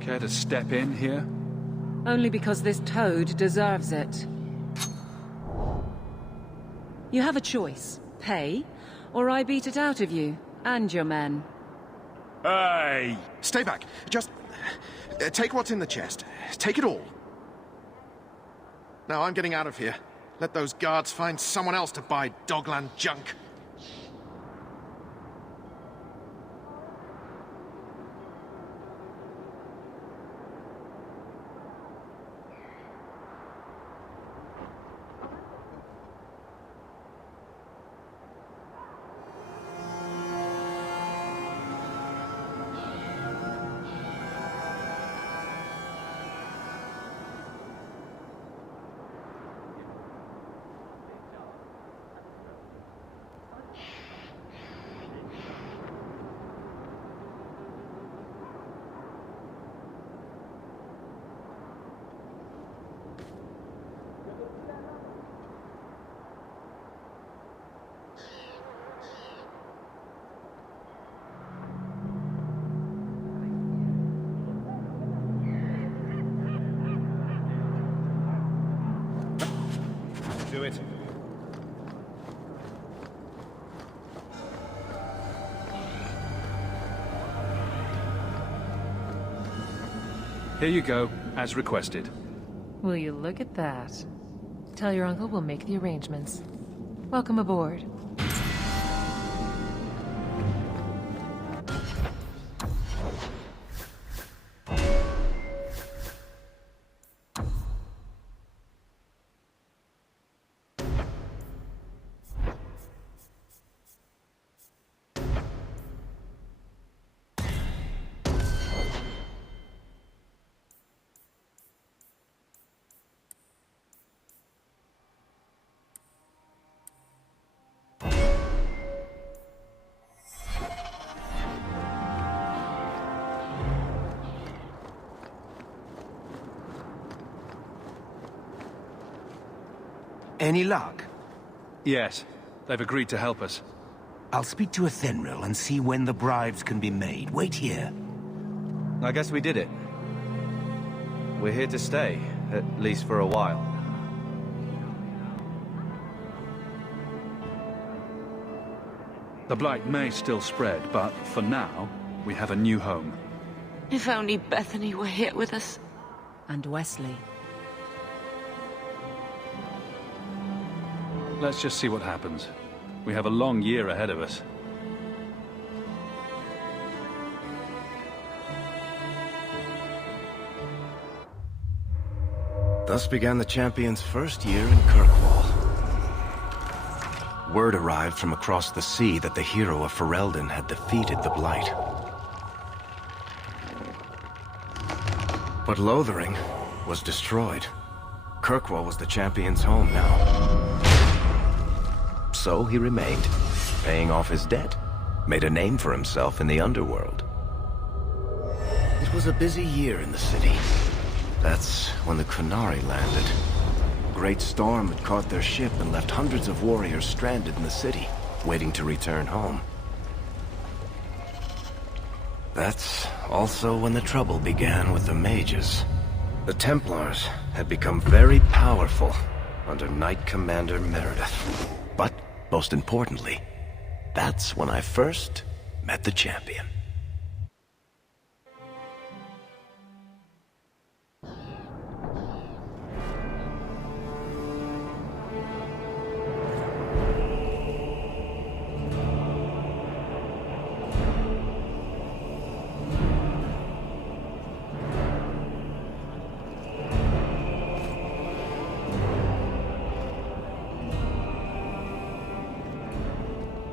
Care to step in here? Only because this toad deserves it. You have a choice. Pay, or I beat it out of you, and your men. Hey! Stay back. Just... take what's in the chest. Take it all. Now I'm getting out of here. Let those guards find someone else to buy Dogland junk. Do it. Here you go, as requested. Will you look at that? Tell your uncle we'll make the arrangements. Welcome aboard. Any luck? Yes. They've agreed to help us. I'll speak to Athenril and see when the bribes can be made. Wait here. I guess we did it. We're here to stay, at least for a while. The blight may still spread, but for now, we have a new home. If only Bethany were here with us. And Wesley. Let's just see what happens. We have a long year ahead of us. Thus began the champion's first year in Kirkwall. Word arrived from across the sea that the hero of Ferelden had defeated the Blight. But Lothering was destroyed. Kirkwall was the champion's home now. So he remained, paying off his debt, made a name for himself in the underworld. It was a busy year in the city. That's when the Qunari landed. A great storm had caught their ship and left hundreds of warriors stranded in the city, waiting to return home. That's also when the trouble began with the mages. The Templars had become very powerful under Knight Commander Meredith. But, most importantly, that's when I first met the champion.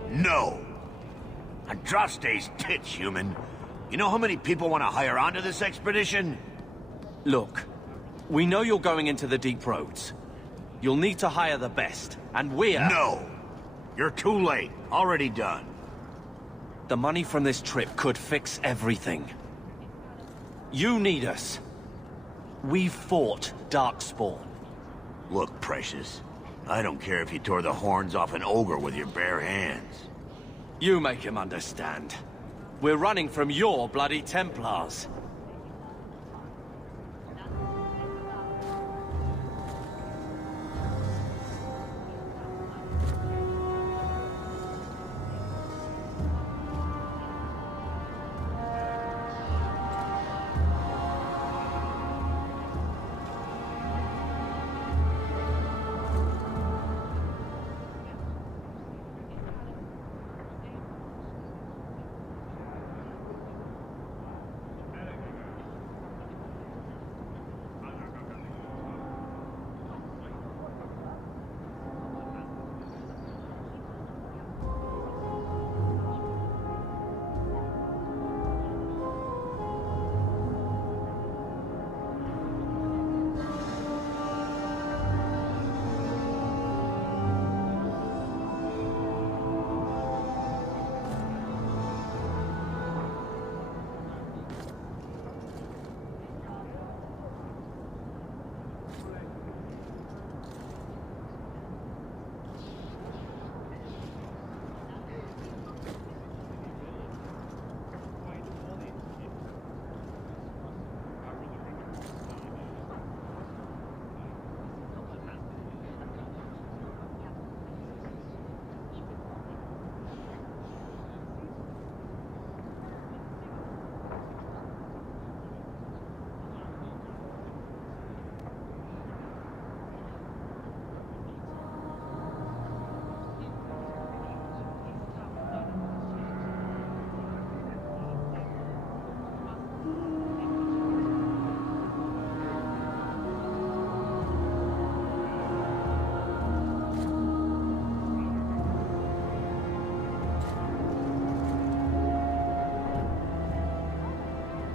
No! Andraste's tits, human. You know how many people want to hire onto this expedition? Look, we know you're going into the deep roads. You'll need to hire the best, and we're... No! You're too late. Already done. The money from this trip could fix everything. You need us. We fought Darkspawn. Look, Precious. I don't care if you tore the horns off an ogre with your bare hands. You make him understand. We're running from your bloody Templars.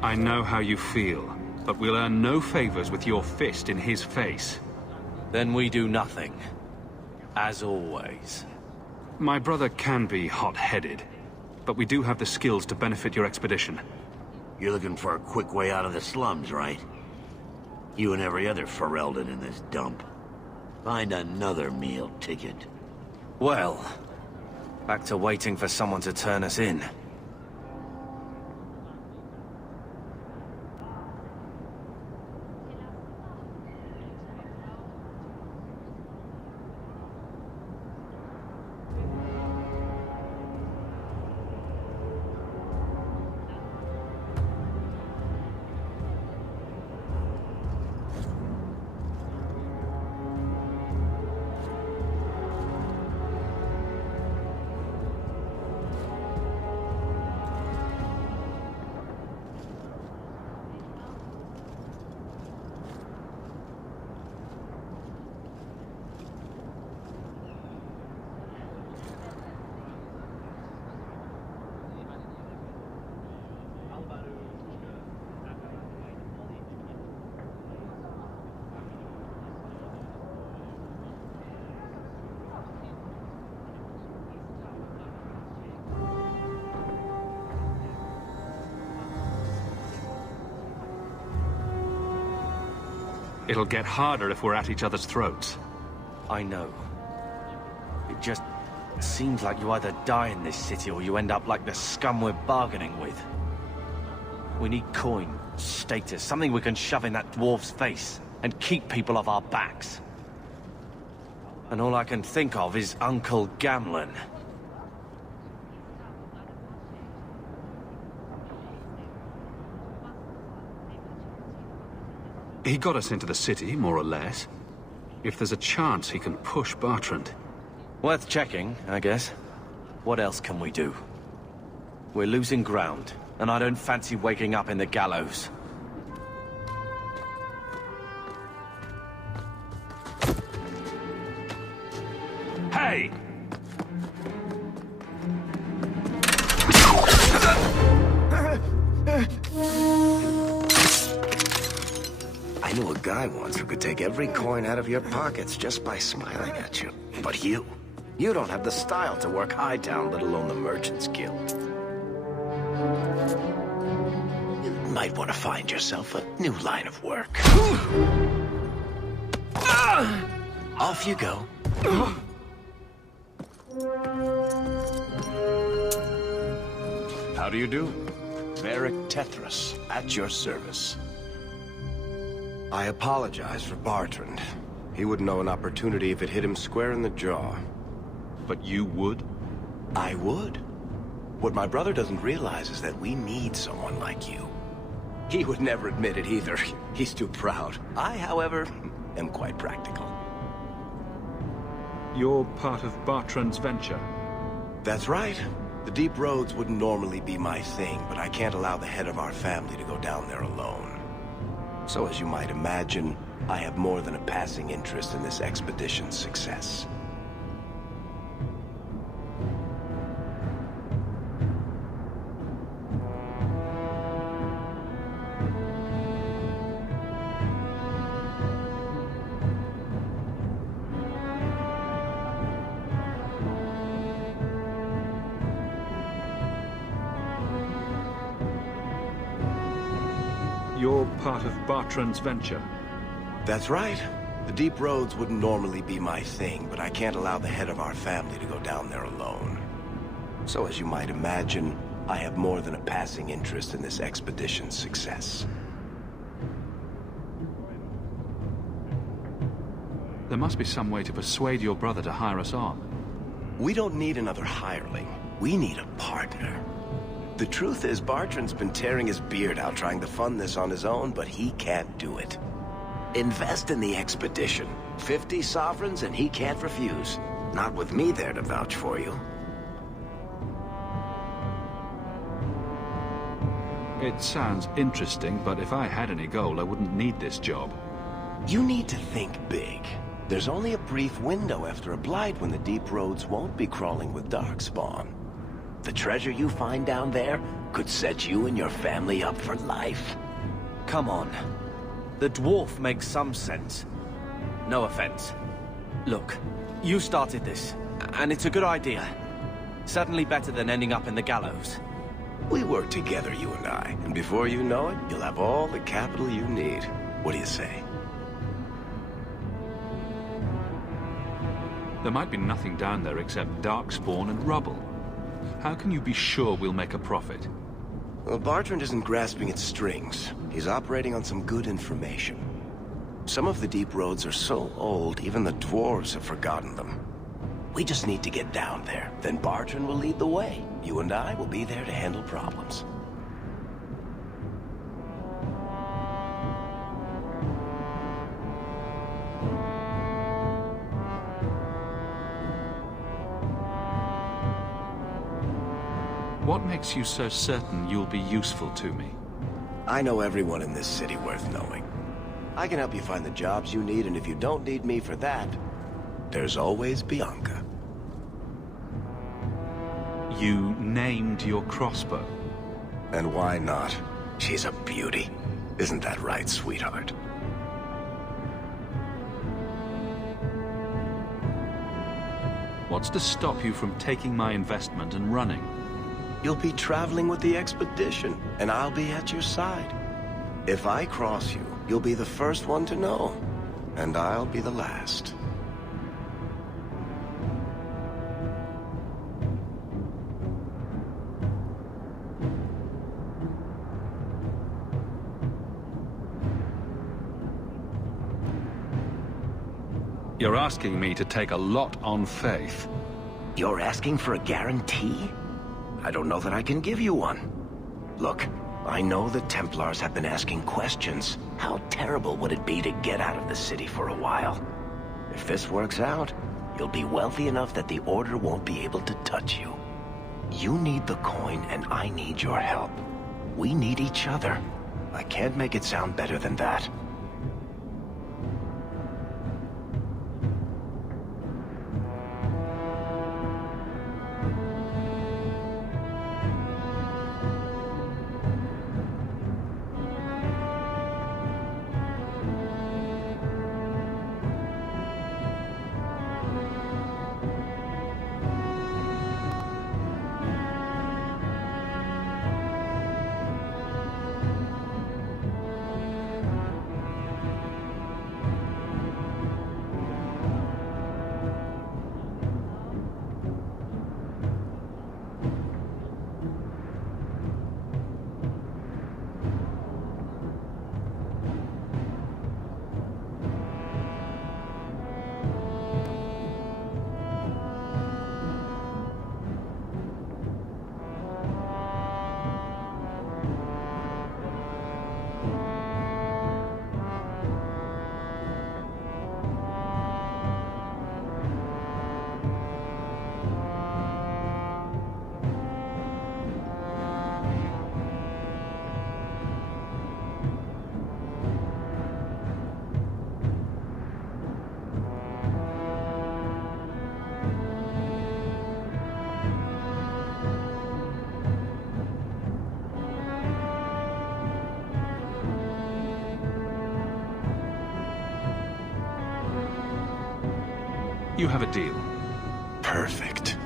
I know how you feel, but we'll earn no favors with your fist in his face. Then we do nothing. As always. My brother can be hot-headed, but we do have the skills to benefit your expedition. You're looking for a quick way out of the slums, right? You and every other Ferelden in this dump. Find another meal ticket. Well, back to waiting for someone to turn us in. It'll get harder if we're at each other's throats. I know. It just seems like you either die in this city or you end up like the scum we're bargaining with. We need coin, status, something we can shove in that dwarf's face and keep people off our backs. And all I can think of is Uncle Gamlen. He got us into the city, more or less. If there's a chance he can push Bertrand. Worth checking, I guess. What else can we do? We're losing ground, and I don't fancy waking up in the gallows. Hey! I knew a guy once who could take every coin out of your pockets just by smiling at you. But you don't have the style to work Hightown, let alone the Merchants Guild. You might want to find yourself a new line of work. Off you go. How do you do? Varric Tethras, at your service. I apologize for Bertrand. He wouldn't know an opportunity if it hit him square in the jaw. But you would? I would. What my brother doesn't realize is that we need someone like you. He would never admit it either. He's too proud. I, however, am quite practical. You're part of Bertrand's venture? That's right. The deep roads wouldn't normally be my thing, but I can't allow the head of our family to go down there alone. So as you might imagine, I have more than a passing interest in this expedition's success. You're part of Bertrand's venture? That's right. The deep roads wouldn't normally be my thing, but I can't allow the head of our family to go down there alone. So as you might imagine, I have more than a passing interest in this expedition's success. There must be some way to persuade your brother to hire us on. We don't need another hireling. We need a partner. The truth is, Bertrand's been tearing his beard out trying to fund this on his own, but he can't do it. Invest in the expedition. 50 sovereigns and he can't refuse. Not with me there to vouch for you. It sounds interesting, but if I had any gold, I wouldn't need this job. You need to think big. There's only a brief window after a blight when the deep roads won't be crawling with darkspawn. The treasure you find down there could set you and your family up for life. Come on. The dwarf makes some sense. No offense. Look, you started this, and it's a good idea. Certainly better than ending up in the gallows. We work together, you and I, and before you know it, you'll have all the capital you need. What do you say? There might be nothing down there except darkspawn and rubble. How can you be sure we'll make a profit? Well, Bartrand isn't grasping at strings. He's operating on some good information. Some of the deep roads are so old, even the dwarves have forgotten them. We just need to get down there. Then Bartrand will lead the way. You and I will be there to handle problems. What makes you so certain you'll be useful to me? I know everyone in this city worth knowing. I can help you find the jobs you need, and if you don't need me for that, there's always Bianca. You named your crossbow. And why not? She's a beauty. Isn't that right, sweetheart? What's to stop you from taking my investment and running? You'll be traveling with the expedition, and I'll be at your side. If I cross you, you'll be the first one to know, and I'll be the last. You're asking me to take a lot on faith. You're asking for a guarantee? I don't know that I can give you one. Look, I know the Templars have been asking questions. How terrible would it be to get out of the city for a while? If this works out, you'll be wealthy enough that the Order won't be able to touch you. You need the coin, and I need your help. We need each other. I can't make it sound better than that. You have a deal. Perfect.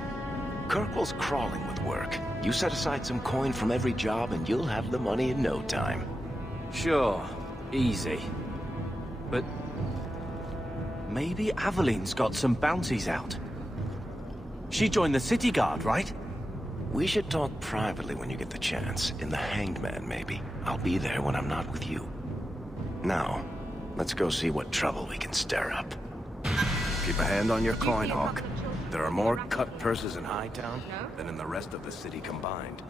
Kirkwall's crawling with work. You set aside some coin from every job and you'll have the money in no time. Sure. Easy. But maybe Aveline's got some bounties out. She joined the City Guard, right? We should talk privately when you get the chance. In the Hanged Man, maybe. I'll be there when I'm not with you. Now, let's go see what trouble we can stir up. Keep a hand on your coin, Hawk. There are more cut purses in Hightown than in the rest of the city combined.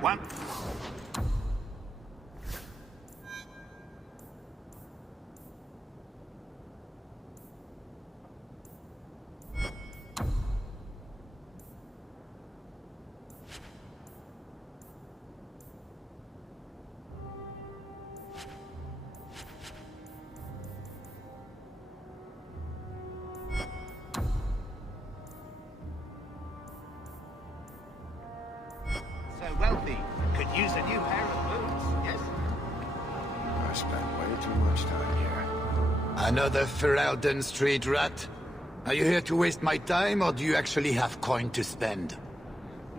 One. Wealthy could use a new pair of boots, yes? I spent way too much time here. Another Ferelden Street rat? Are you here to waste my time, or do you actually have coin to spend?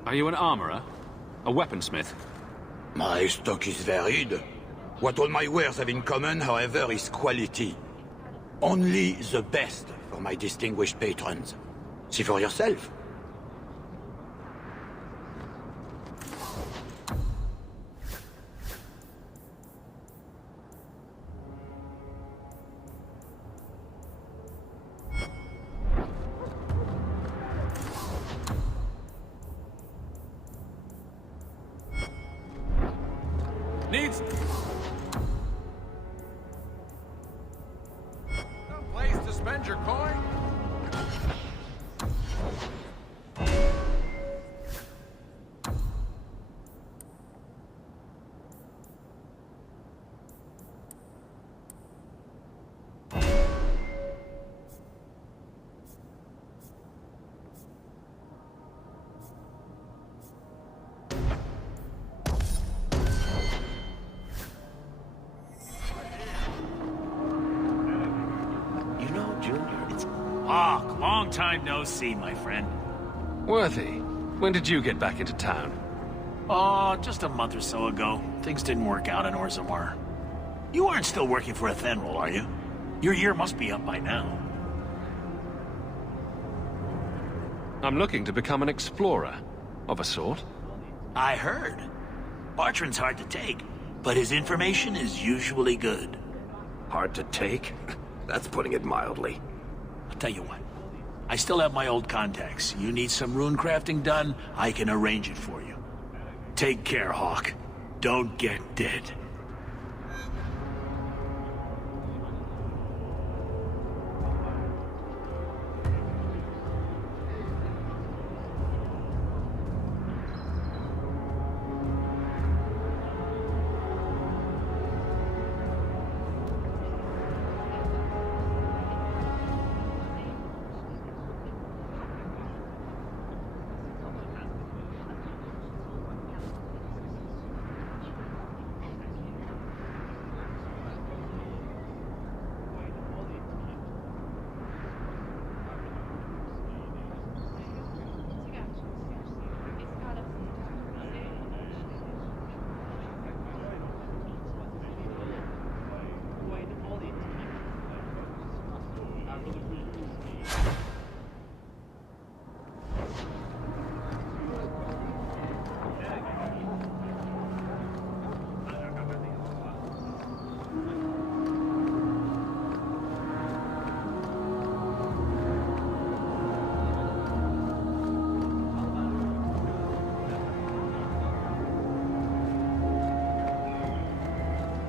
Are you an armorer? A weaponsmith? My stock is varied. What all my wares have in common, however, is quality. Only the best for my distinguished patrons. See for yourself. Needs... No place to spend your coin? Hawk, long time no see, my friend. Worthy, when did you get back into town? Oh, just a month or so ago. Things didn't work out in Orzammar. You aren't still working for AVerMedia, are you? Your year must be up by now. I'm looking to become an explorer, of a sort. I heard. Bartrand's hard to take, but his information is usually good. Hard to take? That's putting it mildly. I'll tell you what. I still have my old contacts. You need some rune crafting done, I can arrange it for you. Take care, Hawk. Don't get dead.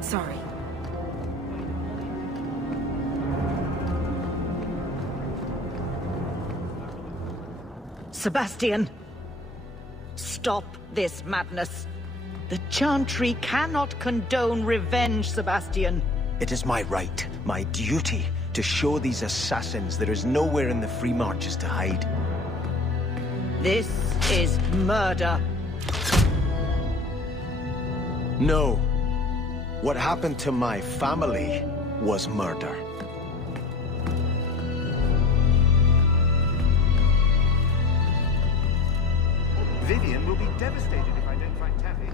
Sorry. Sebastian! Stop this madness. The Chantry cannot condone revenge, Sebastian. It is my right, my duty, to show these assassins there is nowhere in the Free Marches to hide. This is murder. No. What happened to my family was murder. Vivian will be devastated if I don't find Taffy.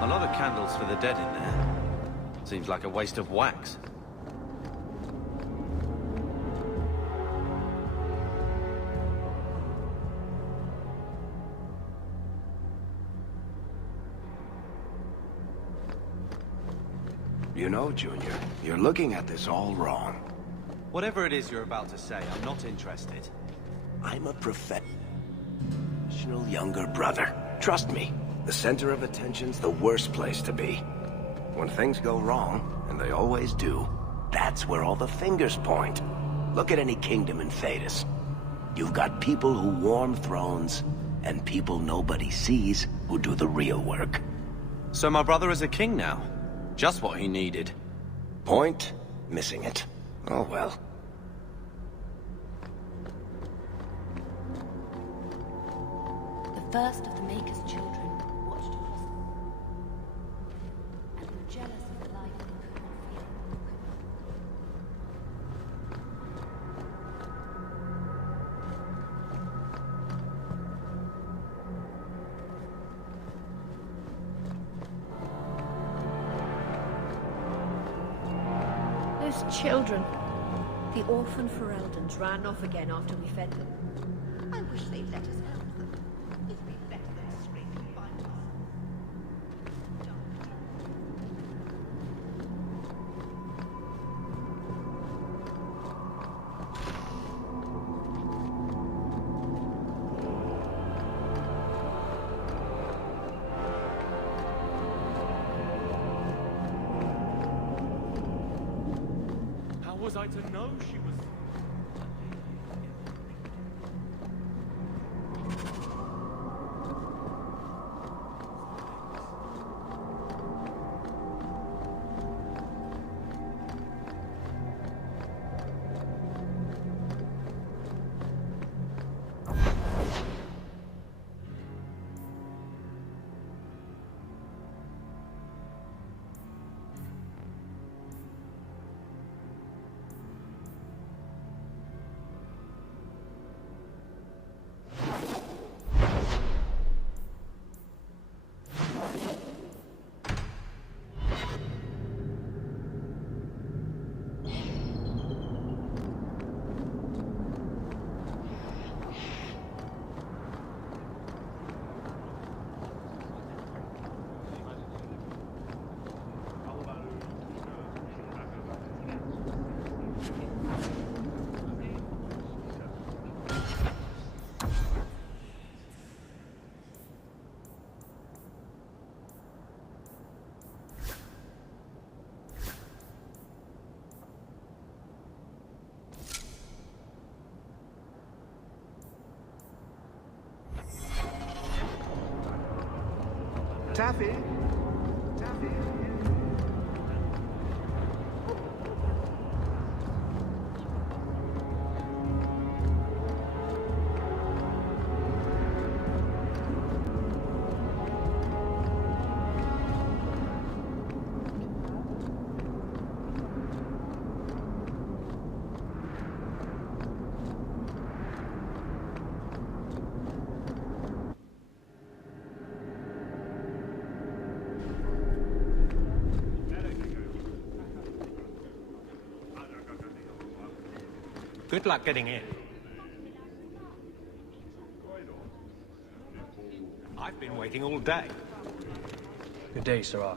A lot of candles for the dead in there. Seems like a waste of wax. You know, Junior, you're looking at this all wrong. Whatever it is you're about to say, I'm not interested. I'm a professional younger brother. Trust me, the center of attention's the worst place to be. When things go wrong, and they always do, that's where all the fingers point. Look at any kingdom in Thedas. You've got people who warm thrones, and people nobody sees who do the real work. So my brother is a king now? Just what he needed. Point? Missing it. Oh well. The first of the Maker's children watched across and were jealous of the light they could not feel. Those children. The orphan Fereldans ran off again after we fed them. I wish they'd let us help them. It'd be better than scraping by us. How was I to know she was... Taffy? Taffy? Good luck getting in. I've been waiting all day. Good day, Sirrah.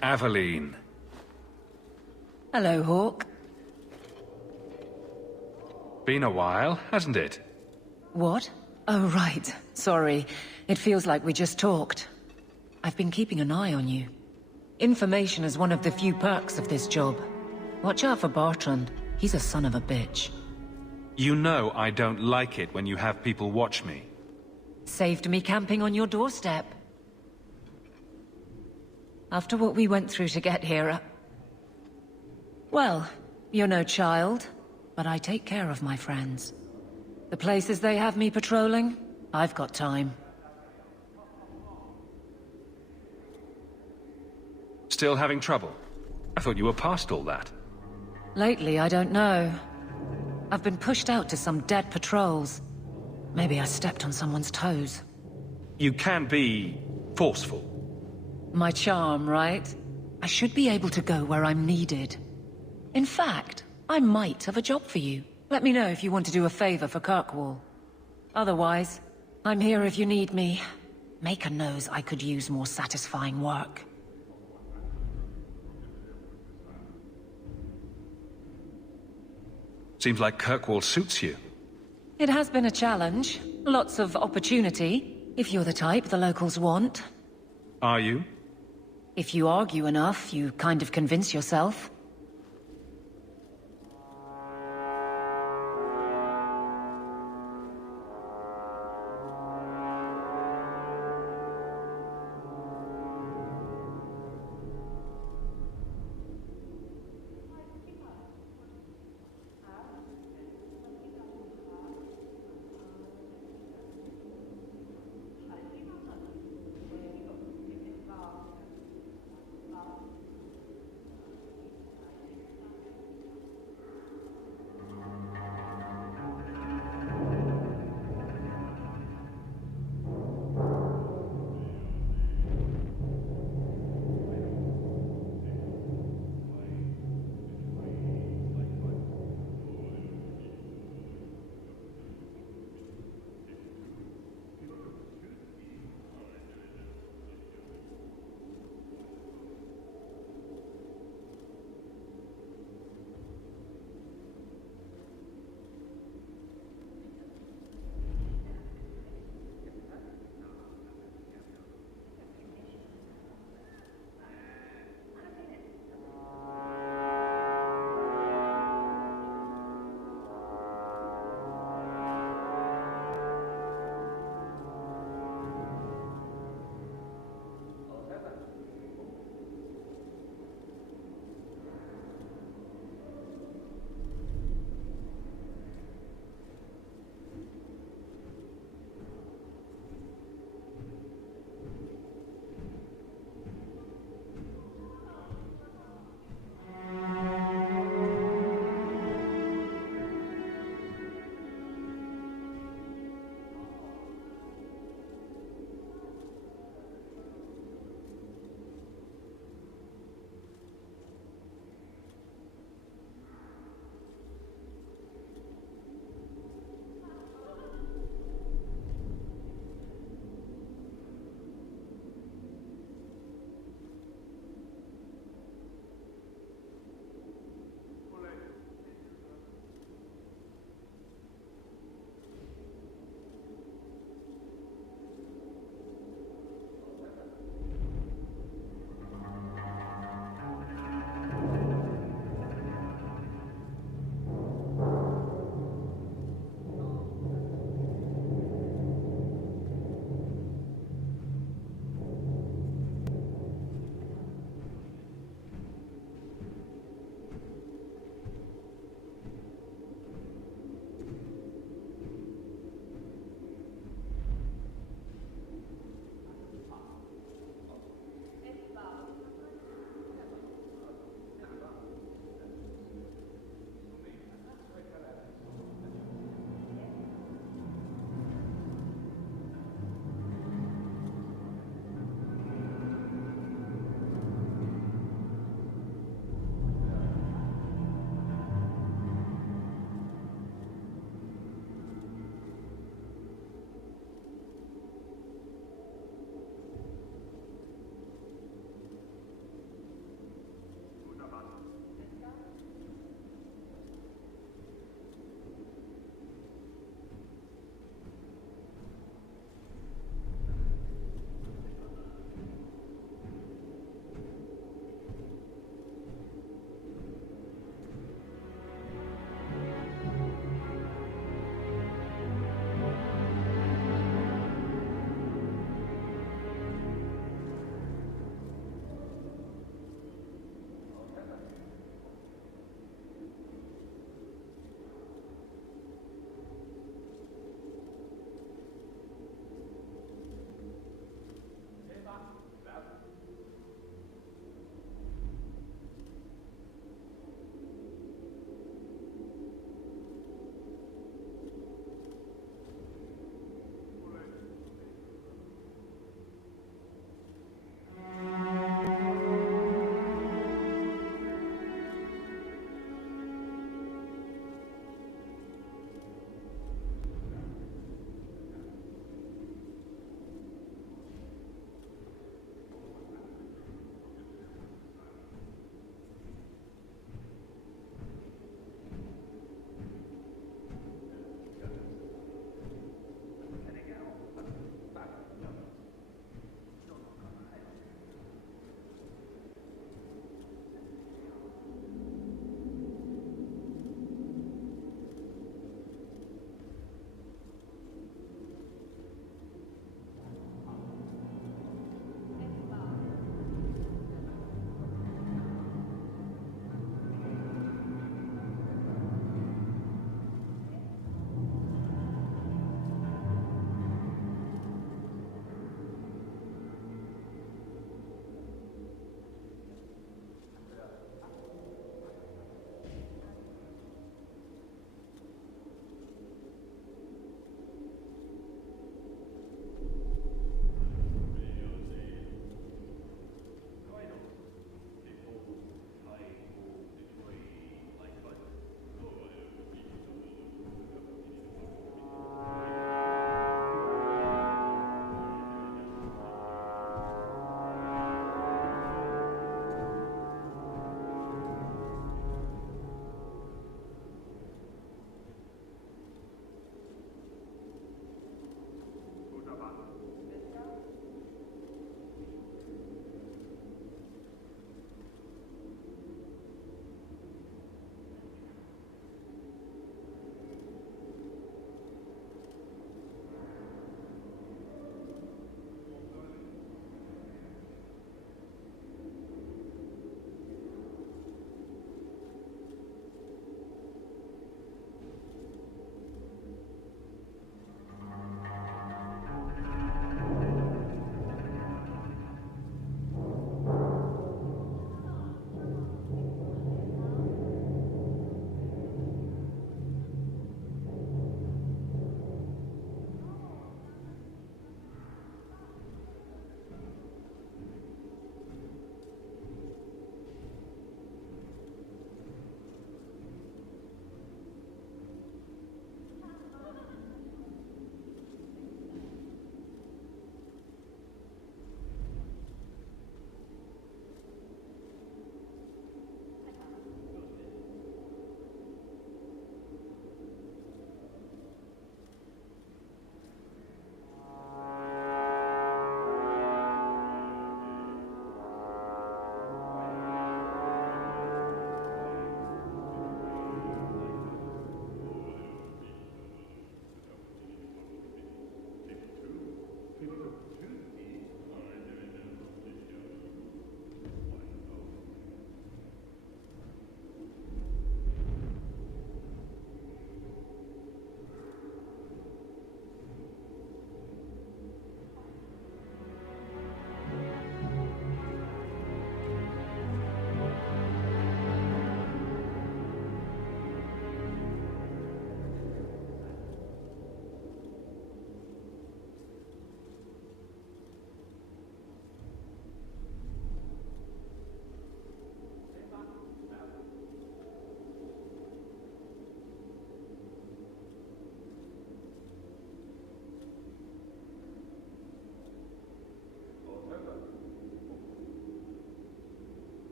Aveline. Hello, Hawk. Been a while, hasn't it? What? Oh, right. Sorry. It feels like we just talked. I've been keeping an eye on you. Information is one of the few perks of this job. Watch out for Bartrand. He's a son of a bitch. You know I don't like it when you have people watch me. Saved me camping on your doorstep. After what we went through to get here, well, you're no child, but I take care of my friends. The places they have me patrolling, I've got time. Still having trouble? I thought you were past all that. Lately, I don't know. I've been pushed out to some dead patrols. Maybe I stepped on someone's toes. You can be forceful. My charm, right? I should be able to go where I'm needed. In fact, I might have a job for you. Let me know if you want to do a favor for Kirkwall. Otherwise, I'm here if you need me. Maker knows I could use more satisfying work. Seems like Kirkwall suits you. It has been a challenge. Lots of opportunity, if you're the type the locals want. Are you? If you argue enough, you kind of convince yourself.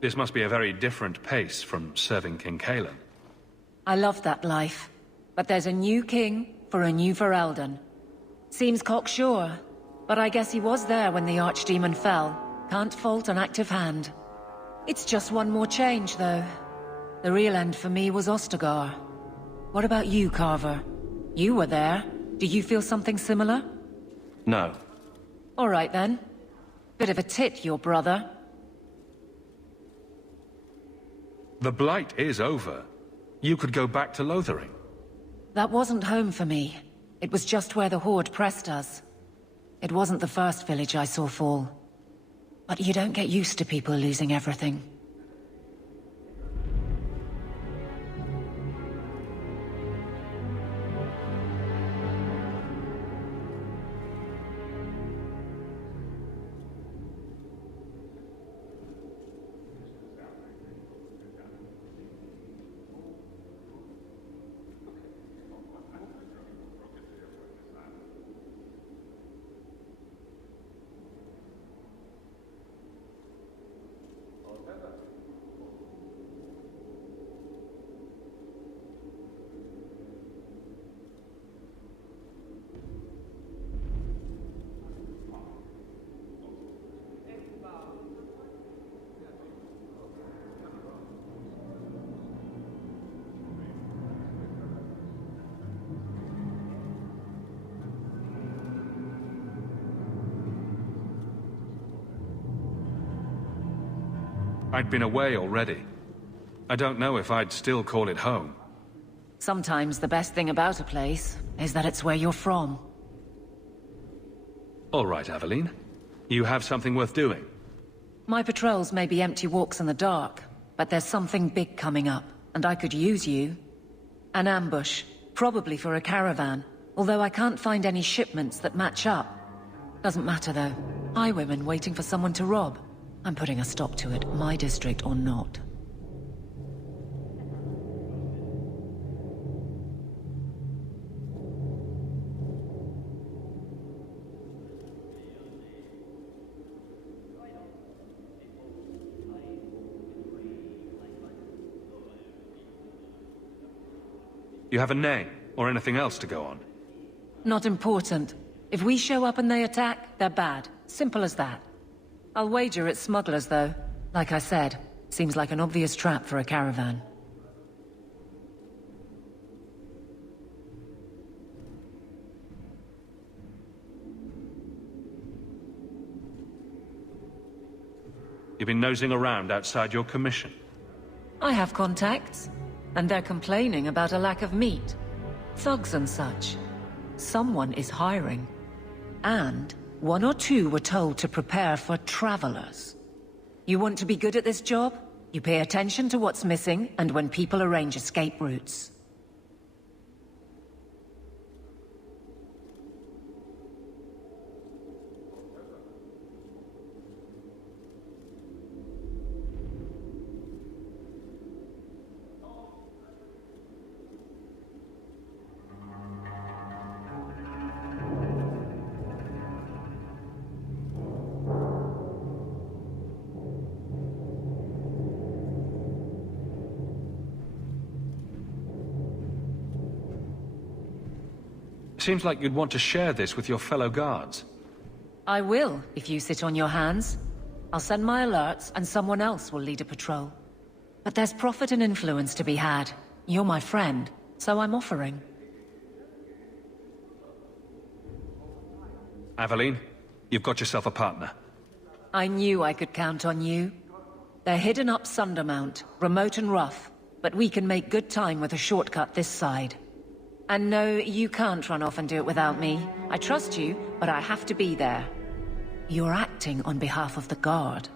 This must be a very different pace from serving King Cailan. I love that life. But there's a new king for a new Ferelden. Seems cocksure, but I guess he was there when the Archdemon fell. Can't fault an active hand. It's just one more change, though. The real end for me was Ostagar. What about you, Carver? You were there. Do you feel something similar? No. All right, then. Bit of a tit, your brother. The Blight is over. You could go back to Lothering. That wasn't home for me. It was just where the Horde pressed us. It wasn't the first village I saw fall. But you don't get used to people losing everything. I'd been away already. I don't know if I'd still call it home. Sometimes the best thing about a place is that it's where you're from. All right, Aveline. You have something worth doing. My patrols may be empty walks in the dark, but there's something big coming up, and I could use you. An ambush, probably for a caravan, although I can't find any shipments that match up. Doesn't matter though. Highwaymen waiting for someone to rob. I'm putting a stop to it, my district or not. You have a name, or anything else to go on? Not important. If we show up and they attack, they're bad. Simple as that. I'll wager it's smugglers, though. Like I said, seems like an obvious trap for a caravan. You've been nosing around outside your commission. I have contacts, and they're complaining about a lack of meat. Thugs and such. Someone is hiring. And one or two were told to prepare for travelers. You want to be good at this job? You pay attention to what's missing, and when people arrange escape routes. Seems like you'd want to share this with your fellow guards. I will, if you sit on your hands. I'll send my alerts, and someone else will lead a patrol. But there's profit and influence to be had. You're my friend, so I'm offering. Aveline, you've got yourself a partner. I knew I could count on you. They're hidden up Sundermount, remote and rough, but we can make good time with a shortcut this side. And no, you can't run off and do it without me. I trust you, but I have to be there. You're acting on behalf of the Guard.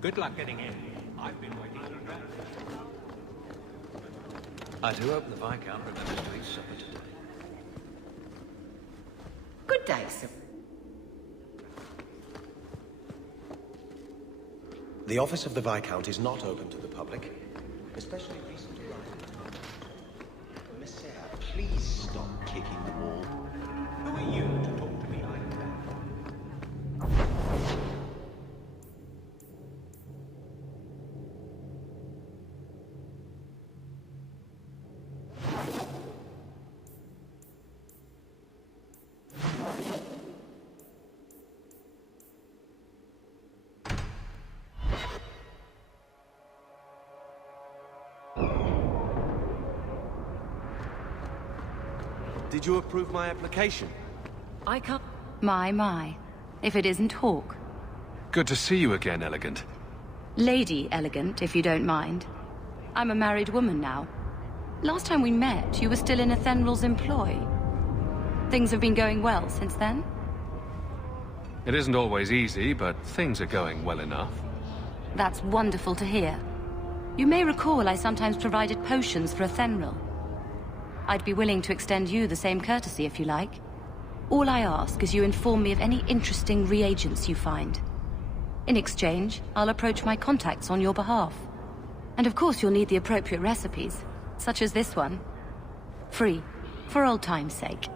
Good luck getting in. I've been waiting for that. I do hope the Viscount remembers to eat supper today. Good day, sir. The office of the Viscount is not open to the public, especially recent arrivals. Monsieur, please stop kicking the wall. Who are you to talk to me like that? Did you approve my application? I can't... My. If it isn't Hawk. Good to see you again, Elegant. Lady Elegant, if you don't mind. I'm a married woman now. Last time we met, you were still in Athenral's employ. Things have been going well since then? It isn't always easy, but things are going well enough. That's wonderful to hear. You may recall I sometimes provided potions for Athenral. I'd be willing to extend you the same courtesy if you like. All I ask is you inform me of any interesting reagents you find. In exchange, I'll approach my contacts on your behalf. And of course you'll need the appropriate recipes, such as this one. Free, for old time's sake.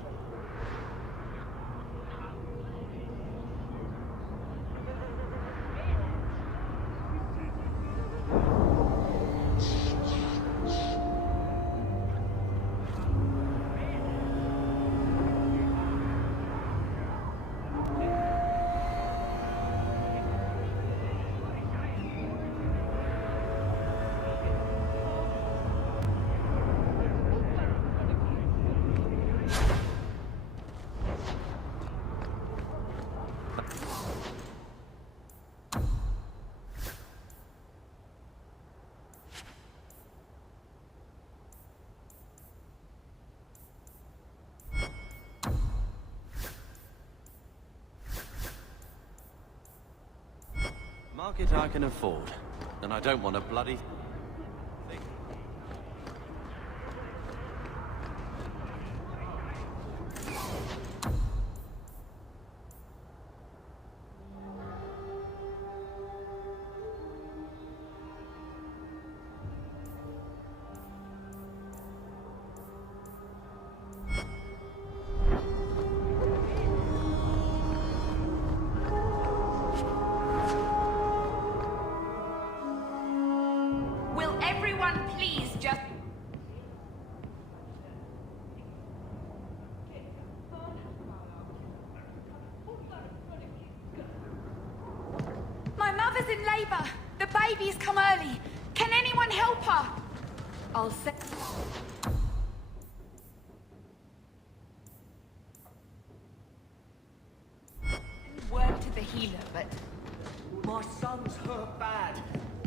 Market I can afford, and I don't want a bloody thing. In labor. The baby's come early. Can anyone help her? I'll set... Word to the healer, but... My son's hurt bad.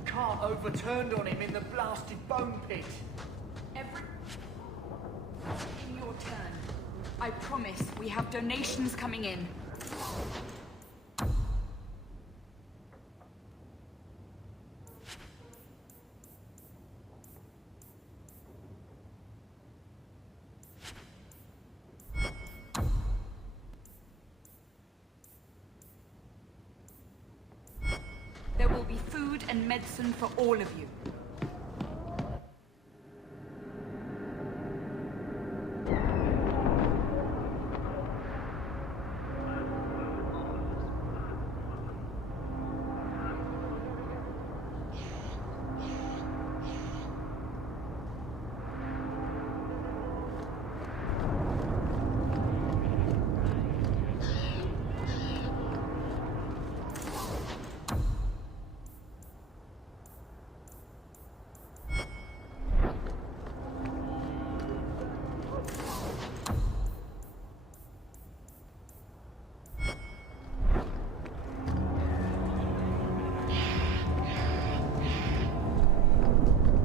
Can't overturned on him in the blasted bone pit. In your turn. I promise we have donations coming in. There will be food and medicine for all of you.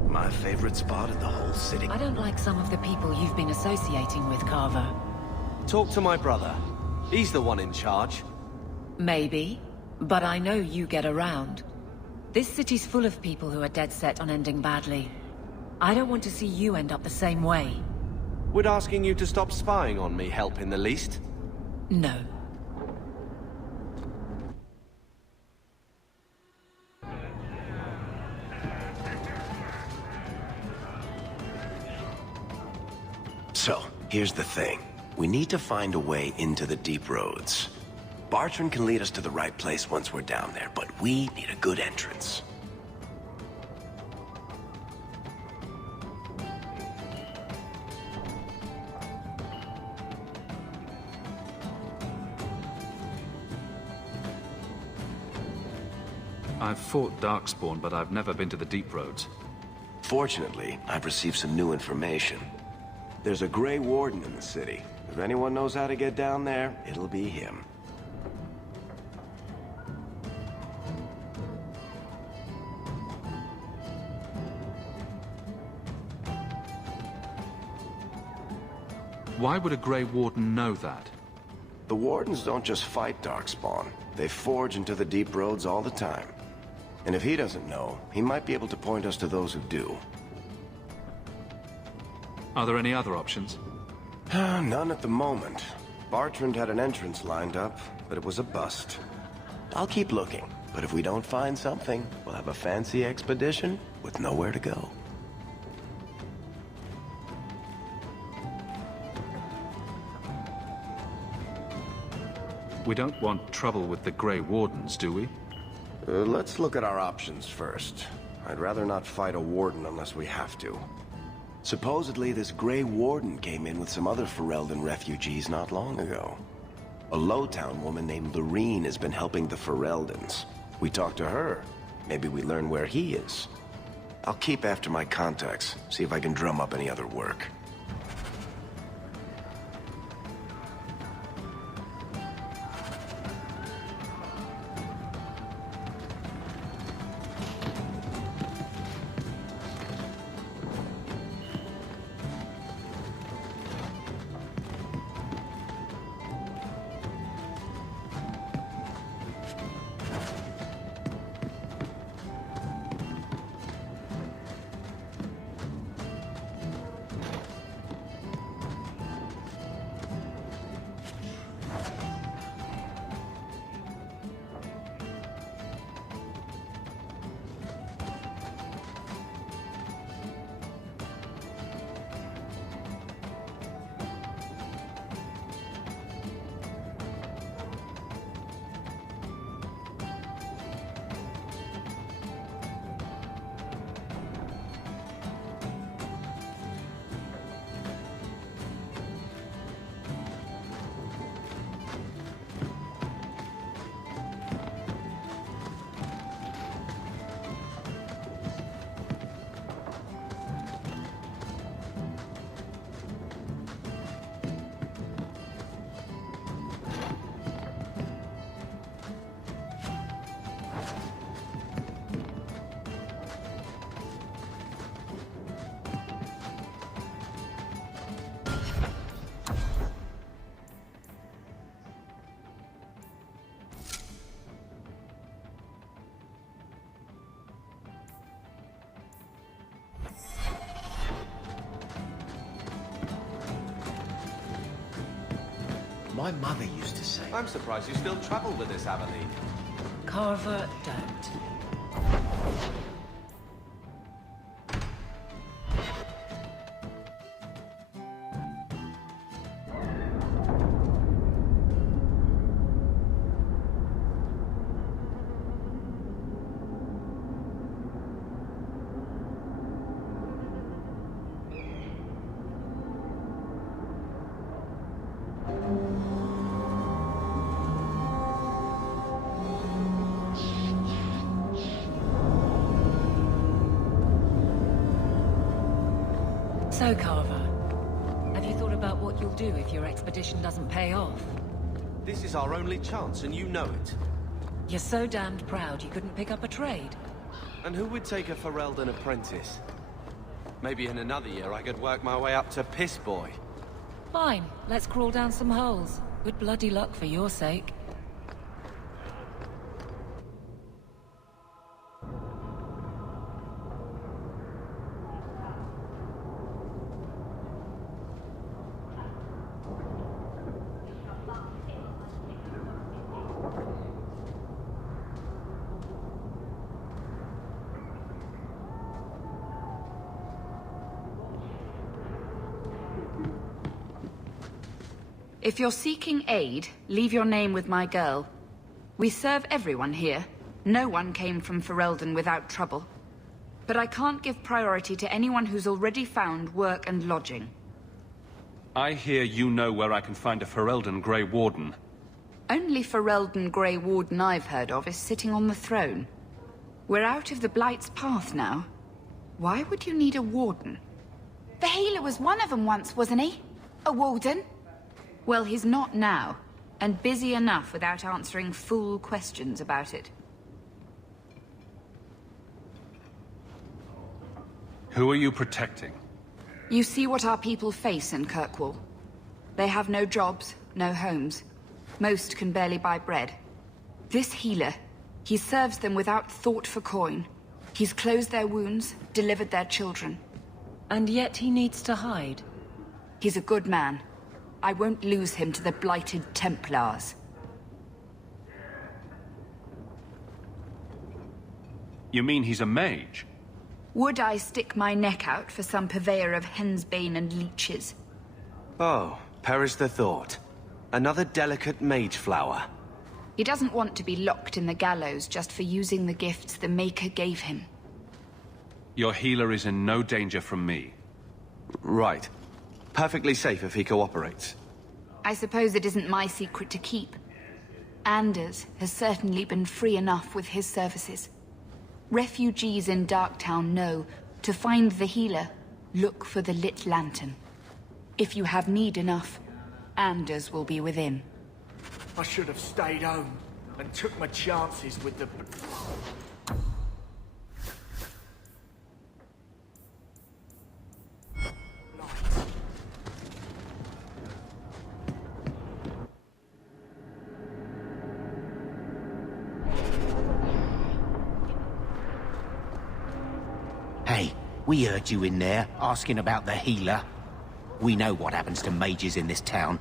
My favorite spot in the whole city. I don't like some of the people you've been associating with, Carver. Talk to my brother. He's the one in charge. Maybe, but I know you get around. This city's full of people who are dead set on ending badly. I don't want to see you end up the same way. Would asking you to stop spying on me help in the least? No. So, here's the thing. We need to find a way into the deep roads. Bartrand can lead us to the right place once we're down there, but we need a good entrance. I've fought Darkspawn, but I've never been to the deep roads. Fortunately, I've received some new information. There's a Grey Warden in the city. If anyone knows how to get down there, it'll be him. Why would a Grey Warden know that? The Wardens don't just fight Darkspawn. They forge into the deep roads all the time. And if he doesn't know, he might be able to point us to those who do. Are there any other options? None at the moment. Bartrand had an entrance lined up, but it was a bust. I'll keep looking, but if we don't find something, we'll have a fancy expedition with nowhere to go. We don't want trouble with the Grey Wardens, do we? Let's look at our options first. I'd rather not fight a Warden unless we have to. Supposedly, this Grey Warden came in with some other Ferelden refugees not long ago. A Lowtown woman named Lorene has been helping the Fereldans. We talk to her. Maybe we learn where he is. I'll keep after my contacts, see if I can drum up any other work. My mother used to say... I'm surprised you still travel with this Aveline. Carver, don't. So, Carver, have you thought about what you'll do if your expedition doesn't pay off? This is our only chance, and you know it. You're so damned proud you couldn't pick up a trade. And who would take a Ferelden apprentice? Maybe in another year I could work my way up to Piss Boy. Fine, let's crawl down some holes. Good bloody luck for your sake. If you're seeking aid, leave your name with my girl. We serve everyone here. No one came from Ferelden without trouble. But I can't give priority to anyone who's already found work and lodging. I hear you know where I can find a Ferelden Grey Warden. Only Ferelden Grey Warden I've heard of is sitting on the throne. We're out of the Blight's path now. Why would you need a warden? The healer was one of them once, wasn't he? A warden? Well, he's not now, and busy enough without answering fool questions about it. Who are you protecting? You see what our people face in Kirkwall. They have no jobs, no homes. Most can barely buy bread. This healer, he serves them without thought for coin. He's closed their wounds, delivered their children. And yet he needs to hide. He's a good man. I won't lose him to the blighted Templars. You mean he's a mage? Would I stick my neck out for some purveyor of hensbane and leeches? Oh, perish the thought. Another delicate mage flower. He doesn't want to be locked in the gallows just for using the gifts the Maker gave him. Your healer is in no danger from me. Right. Perfectly safe if he cooperates. I suppose it isn't my secret to keep. Anders has certainly been free enough with his services. Refugees in Darktown know, to find the healer, look for the lit lantern. If you have need enough, Anders will be within. I should have stayed home and took my chances with the... Hey, we heard you in there, asking about the healer. We know what happens to mages in this town,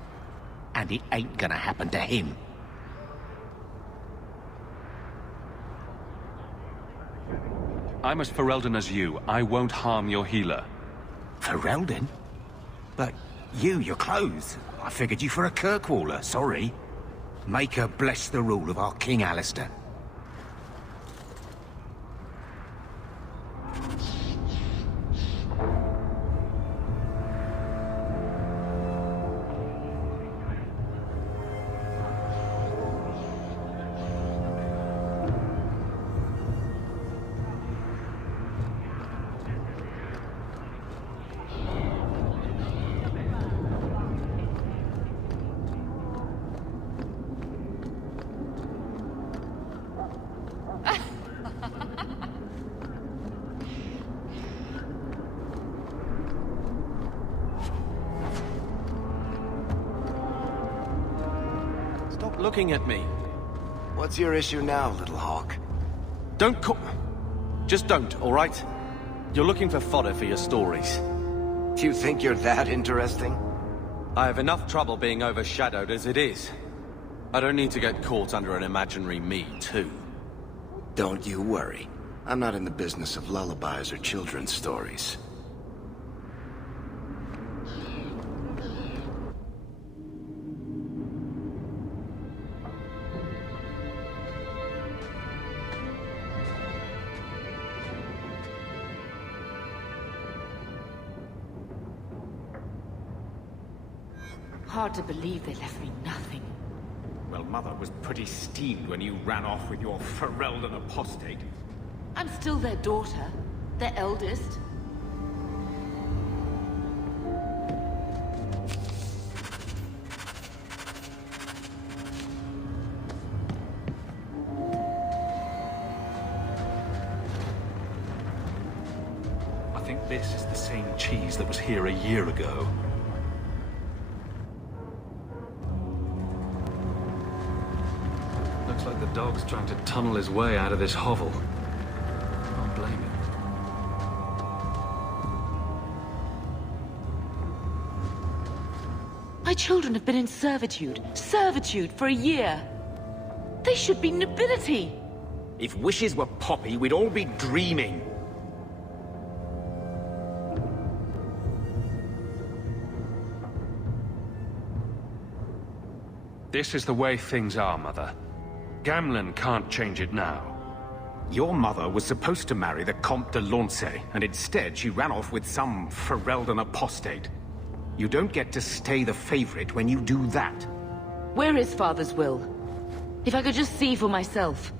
and it ain't gonna happen to him. I'm as Ferelden as you. I won't harm your healer. Ferelden? But your clothes. I figured you for a Kirkwaller, sorry. Maker bless the rule of our King Alistair. Stop looking at me. What's your issue now, little hawk? Don't Just don't, all right? You're looking for fodder for your stories. Do you think you're that interesting? I have enough trouble being overshadowed as it is. I don't need to get caught under an imaginary me, too. Don't you worry. I'm not in the business of lullabies or children's stories. Hard to believe they left me nothing. Well, Mother was pretty steamed when you ran off with your Ferelden apostate. I'm still their daughter, their eldest. I think this is the same cheese that was here a year ago. Looks like the dog's trying to tunnel his way out of this hovel. Can't blame him. My children have been in servitude for a year. They should be nobility. If wishes were poppy, we'd all be dreaming. This is the way things are, Mother. Gamlen can't change it now. Your mother was supposed to marry the Comte de Launcey, and instead she ran off with some Ferelden apostate. You don't get to stay the favorite when you do that. Where is Father's will? If I could just see for myself.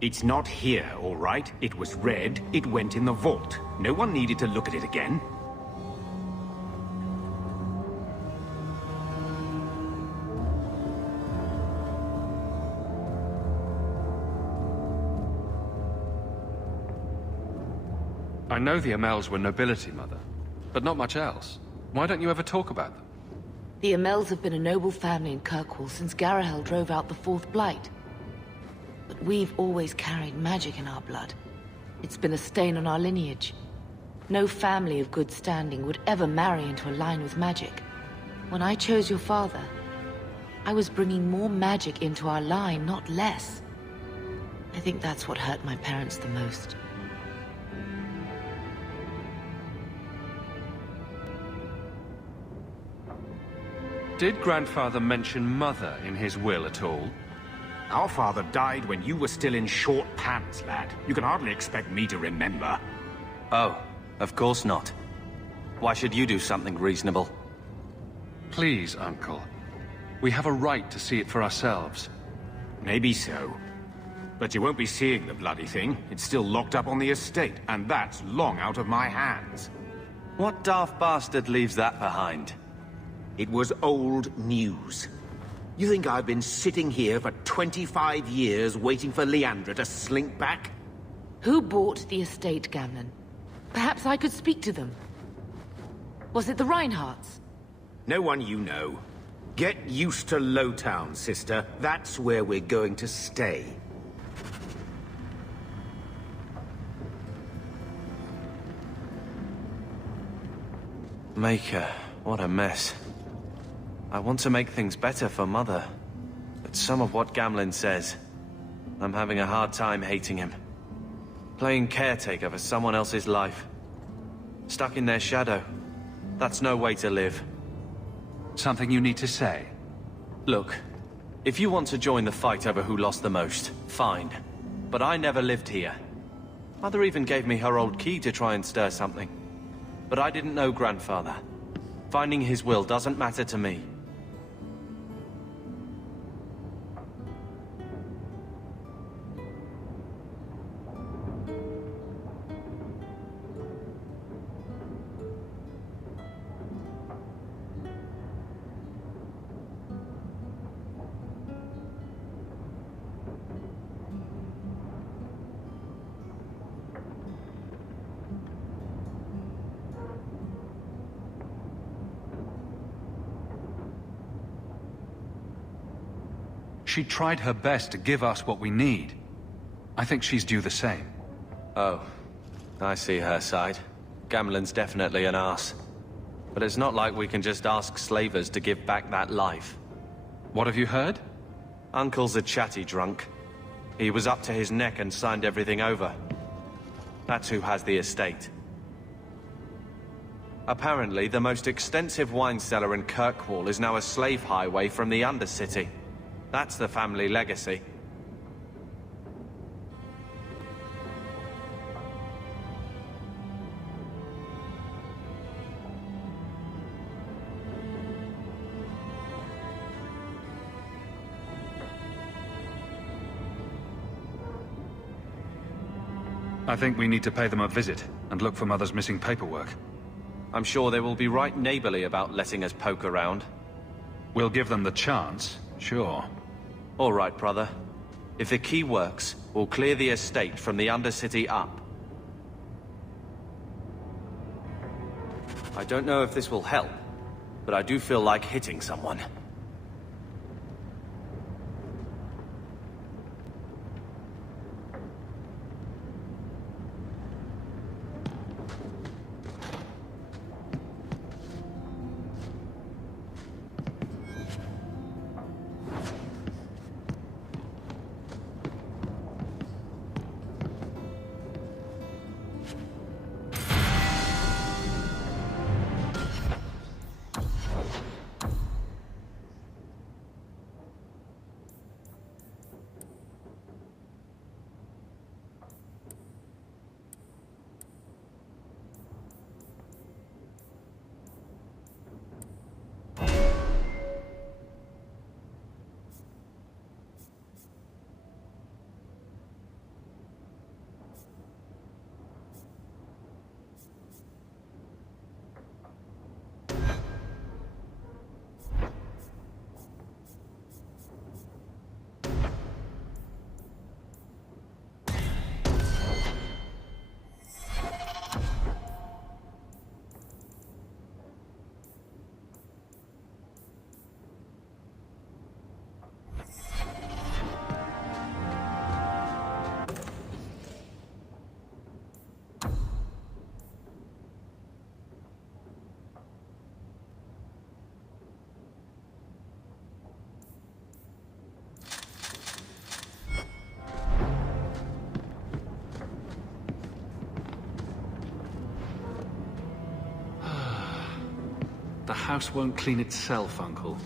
It's not here, all right? It was read, it went in the vault. No one needed to look at it again. I know the Amels were nobility, Mother, but not much else. Why don't you ever talk about them? The Amels have been a noble family in Kirkwall since Garahel drove out the Fourth Blight. But we've always carried magic in our blood. It's been a stain on our lineage. No family of good standing would ever marry into a line with magic. When I chose your father, I was bringing more magic into our line, not less. I think that's what hurt my parents the most. Did Grandfather mention Mother in his will at all? Our father died when you were still in short pants, lad. You can hardly expect me to remember. Oh, of course not. Why should you do something reasonable? Please, Uncle. We have a right to see it for ourselves. Maybe so. But you won't be seeing the bloody thing. It's still locked up on the estate, and that's long out of my hands. What daft bastard leaves that behind? It was old news. You think I've been sitting here for 25 years waiting for Leandra to slink back? Who bought the estate, Gamlen? Perhaps I could speak to them. Was it the Reinhardts? No one you know. Get used to Lowtown, sister. That's where we're going to stay. Maker, what a mess. I want to make things better for Mother, but some of what Gamlen says, I'm having a hard time hating him. Playing caretaker for someone else's life. Stuck in their shadow. That's no way to live. Something you need to say? Look, if you want to join the fight over who lost the most, fine. But I never lived here. Mother even gave me her old key to try and stir something. But I didn't know Grandfather. Finding his will doesn't matter to me. She tried her best to give us what we need. I think she's due the same. Oh, I see her side. Gamlen's definitely an arse. But it's not like we can just ask slavers to give back that life. What have you heard? Uncle's a chatty drunk. He was up to his neck and signed everything over. That's who has the estate. Apparently, the most extensive wine cellar in Kirkwall is now a slave highway from the Undercity. That's the family legacy. I think we need to pay them a visit and look for Mother's missing paperwork. I'm sure they will be right neighborly about letting us poke around. We'll give them the chance, sure. All right, brother. If the key works, we'll clear the estate from the Undercity up. I don't know if this will help, but I do feel like hitting someone. The house won't clean itself, Uncle.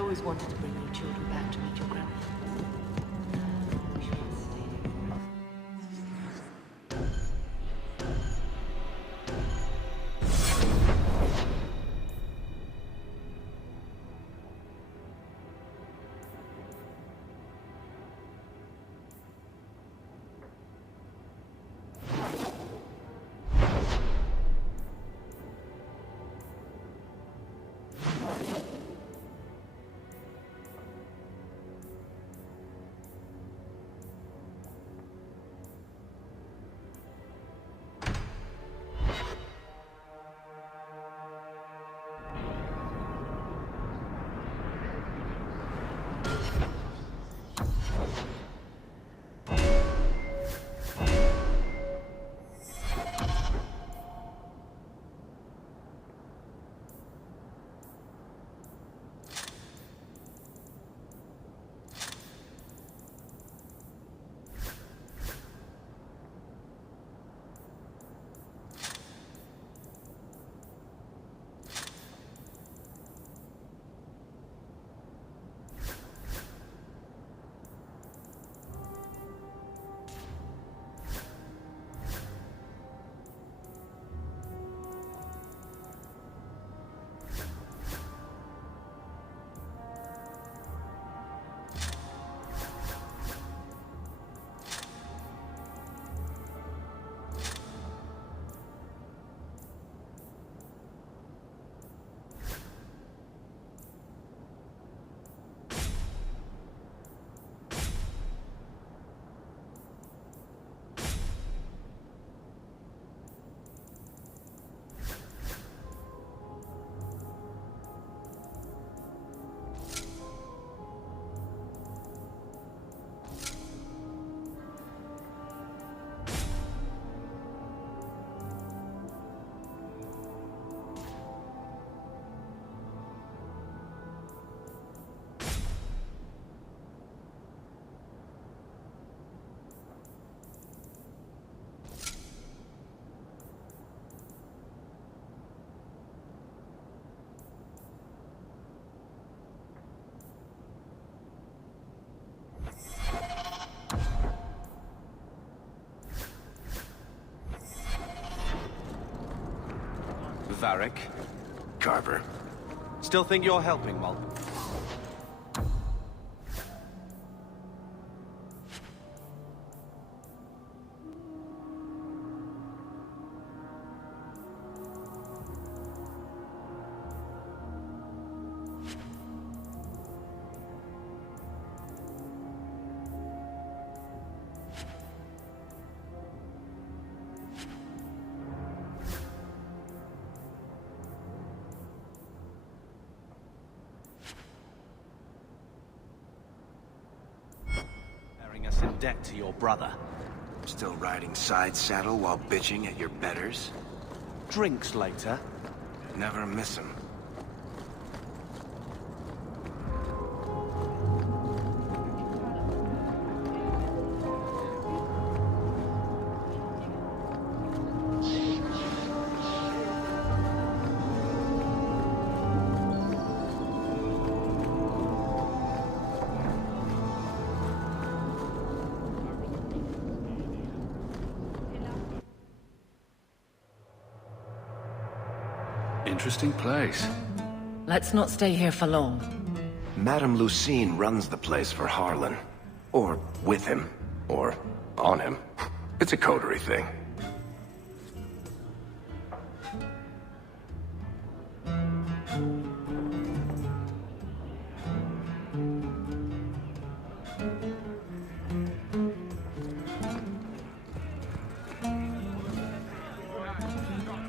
always wanted to bring you children back to meet your grandmother. Varric. Carver. Still think you're helping, Mol? Us in debt to your brother. Still riding side saddle while bitching at your betters? Drinks later. Never miss 'em. Interesting place. Let's not stay here for long. Madame Lucine runs the place for Harlan. Or with him. Or on him. It's a coterie thing.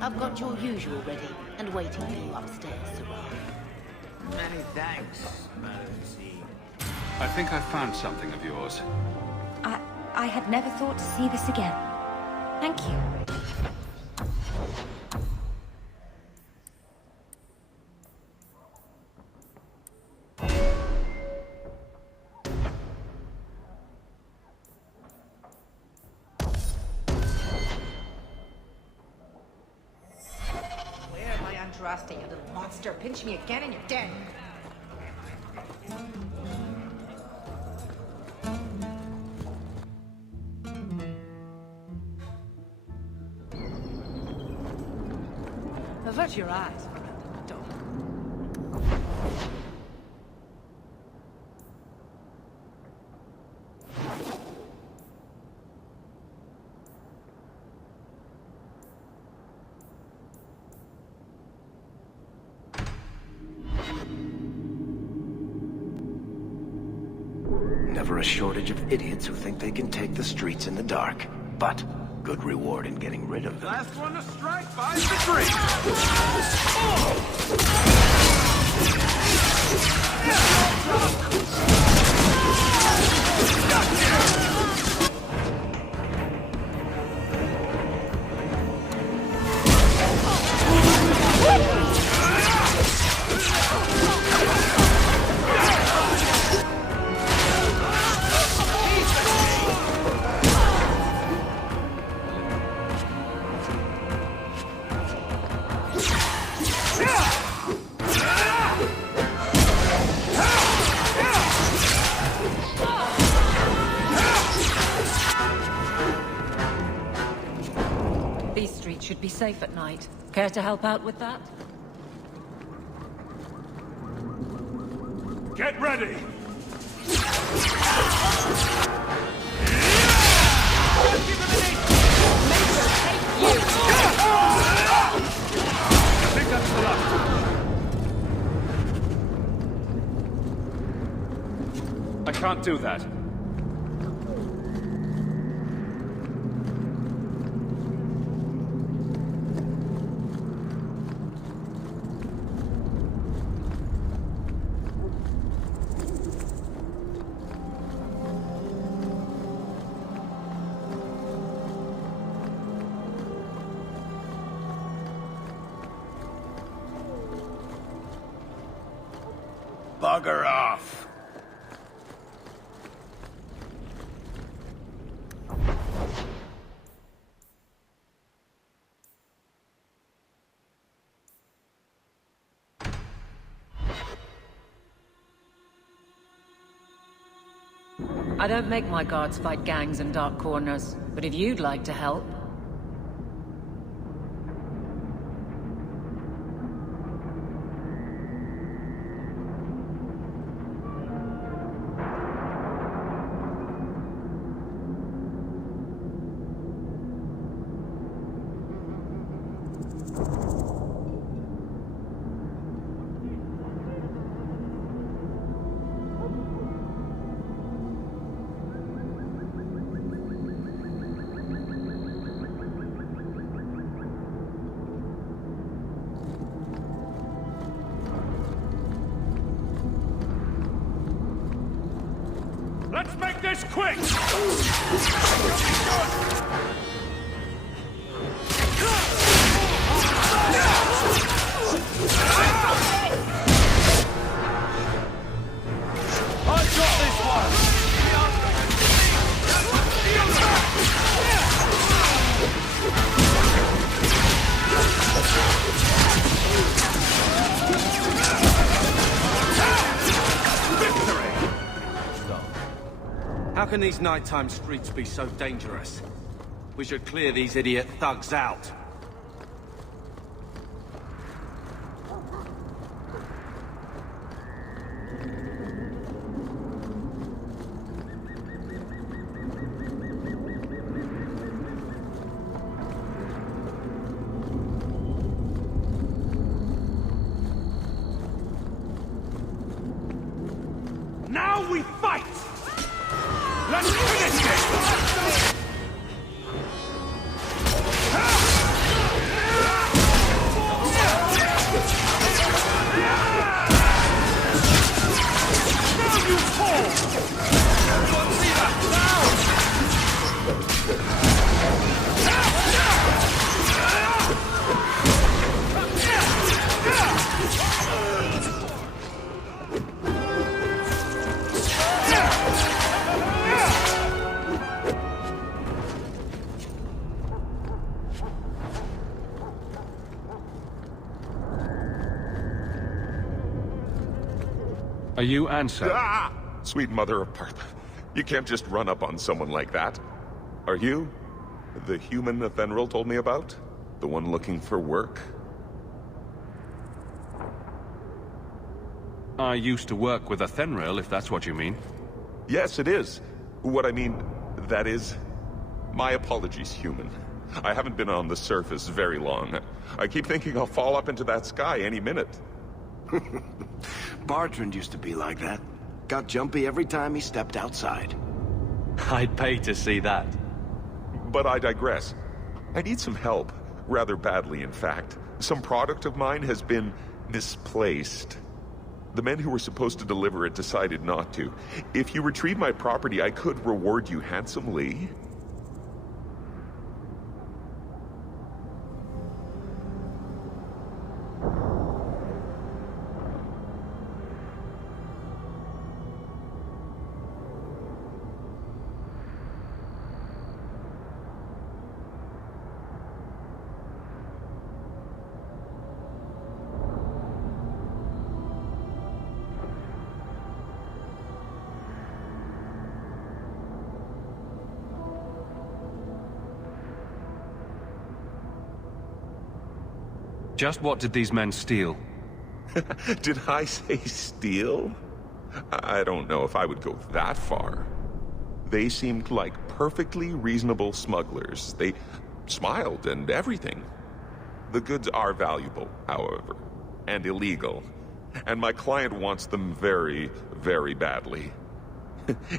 I've got your usual ready and waiting for you upstairs, Sarah. Many thanks, Madame C. I think I found something of yours. I had never thought to see this again. Thank you. Where am I untrusting, you little monster? Pinch me again and you're dead. Avert your eyes, dog. Never a shortage of idiots who think they can take the streets in the dark. But good reward in getting rid of them. Last one to strike buys the drink. These streets should be safe at night. Care to help out with that? Get ready! I think that's the last. I can't do that. Bugger off! I don't make my guards fight gangs in dark corners, but if you'd like to help... Let's make this quick! I got this one! How can these nighttime streets be so dangerous? We should clear these idiot thugs out. Now we fight! Let's finish this! Now you fall! Everyone see Are you Ansel? Ah! Sweet mother of Partha. You can't just run up on someone like that. Are you the human Athenril told me about? The one looking for work? I used to work with a Thenril, if that's what you mean. Yes, it is. What I mean, that is... My apologies, human. I haven't been on the surface very long. I keep thinking I'll fall up into that sky any minute. Bartrand used to be like that. Got jumpy every time he stepped outside. I'd pay to see that. But I digress. I need some help. Rather badly, in fact. Some product of mine has been misplaced. The men who were supposed to deliver it decided not to. If you retrieve my property, I could reward you handsomely. Just what did these men steal? Did I say steal? I don't know if I would go that far. They seemed like perfectly reasonable smugglers. They smiled and everything. The goods are valuable, however, and illegal. And my client wants them very, very badly.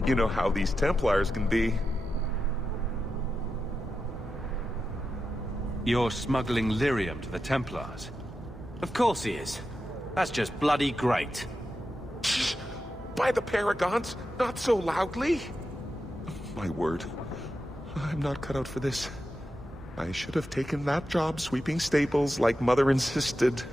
You know how these Templars can be. You're smuggling lyrium to the Templars? Of course he is. That's just bloody great. By the Paragons, not so loudly. My word, I'm not cut out for this. I should have taken that job sweeping stables like Mother insisted.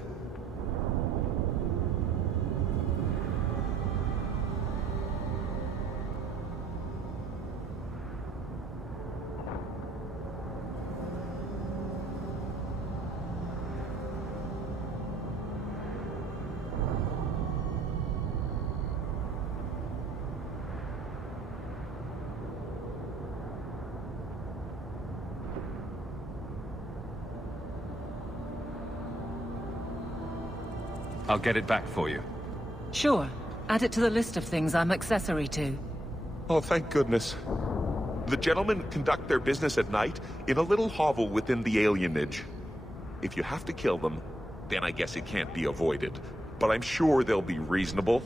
I'll get it back for you. Sure. Add it to the list of things I'm accessory to. Oh, thank goodness. The gentlemen conduct their business at night in a little hovel within the alienage. If you have to kill them, then I guess it can't be avoided. But I'm sure they'll be reasonable.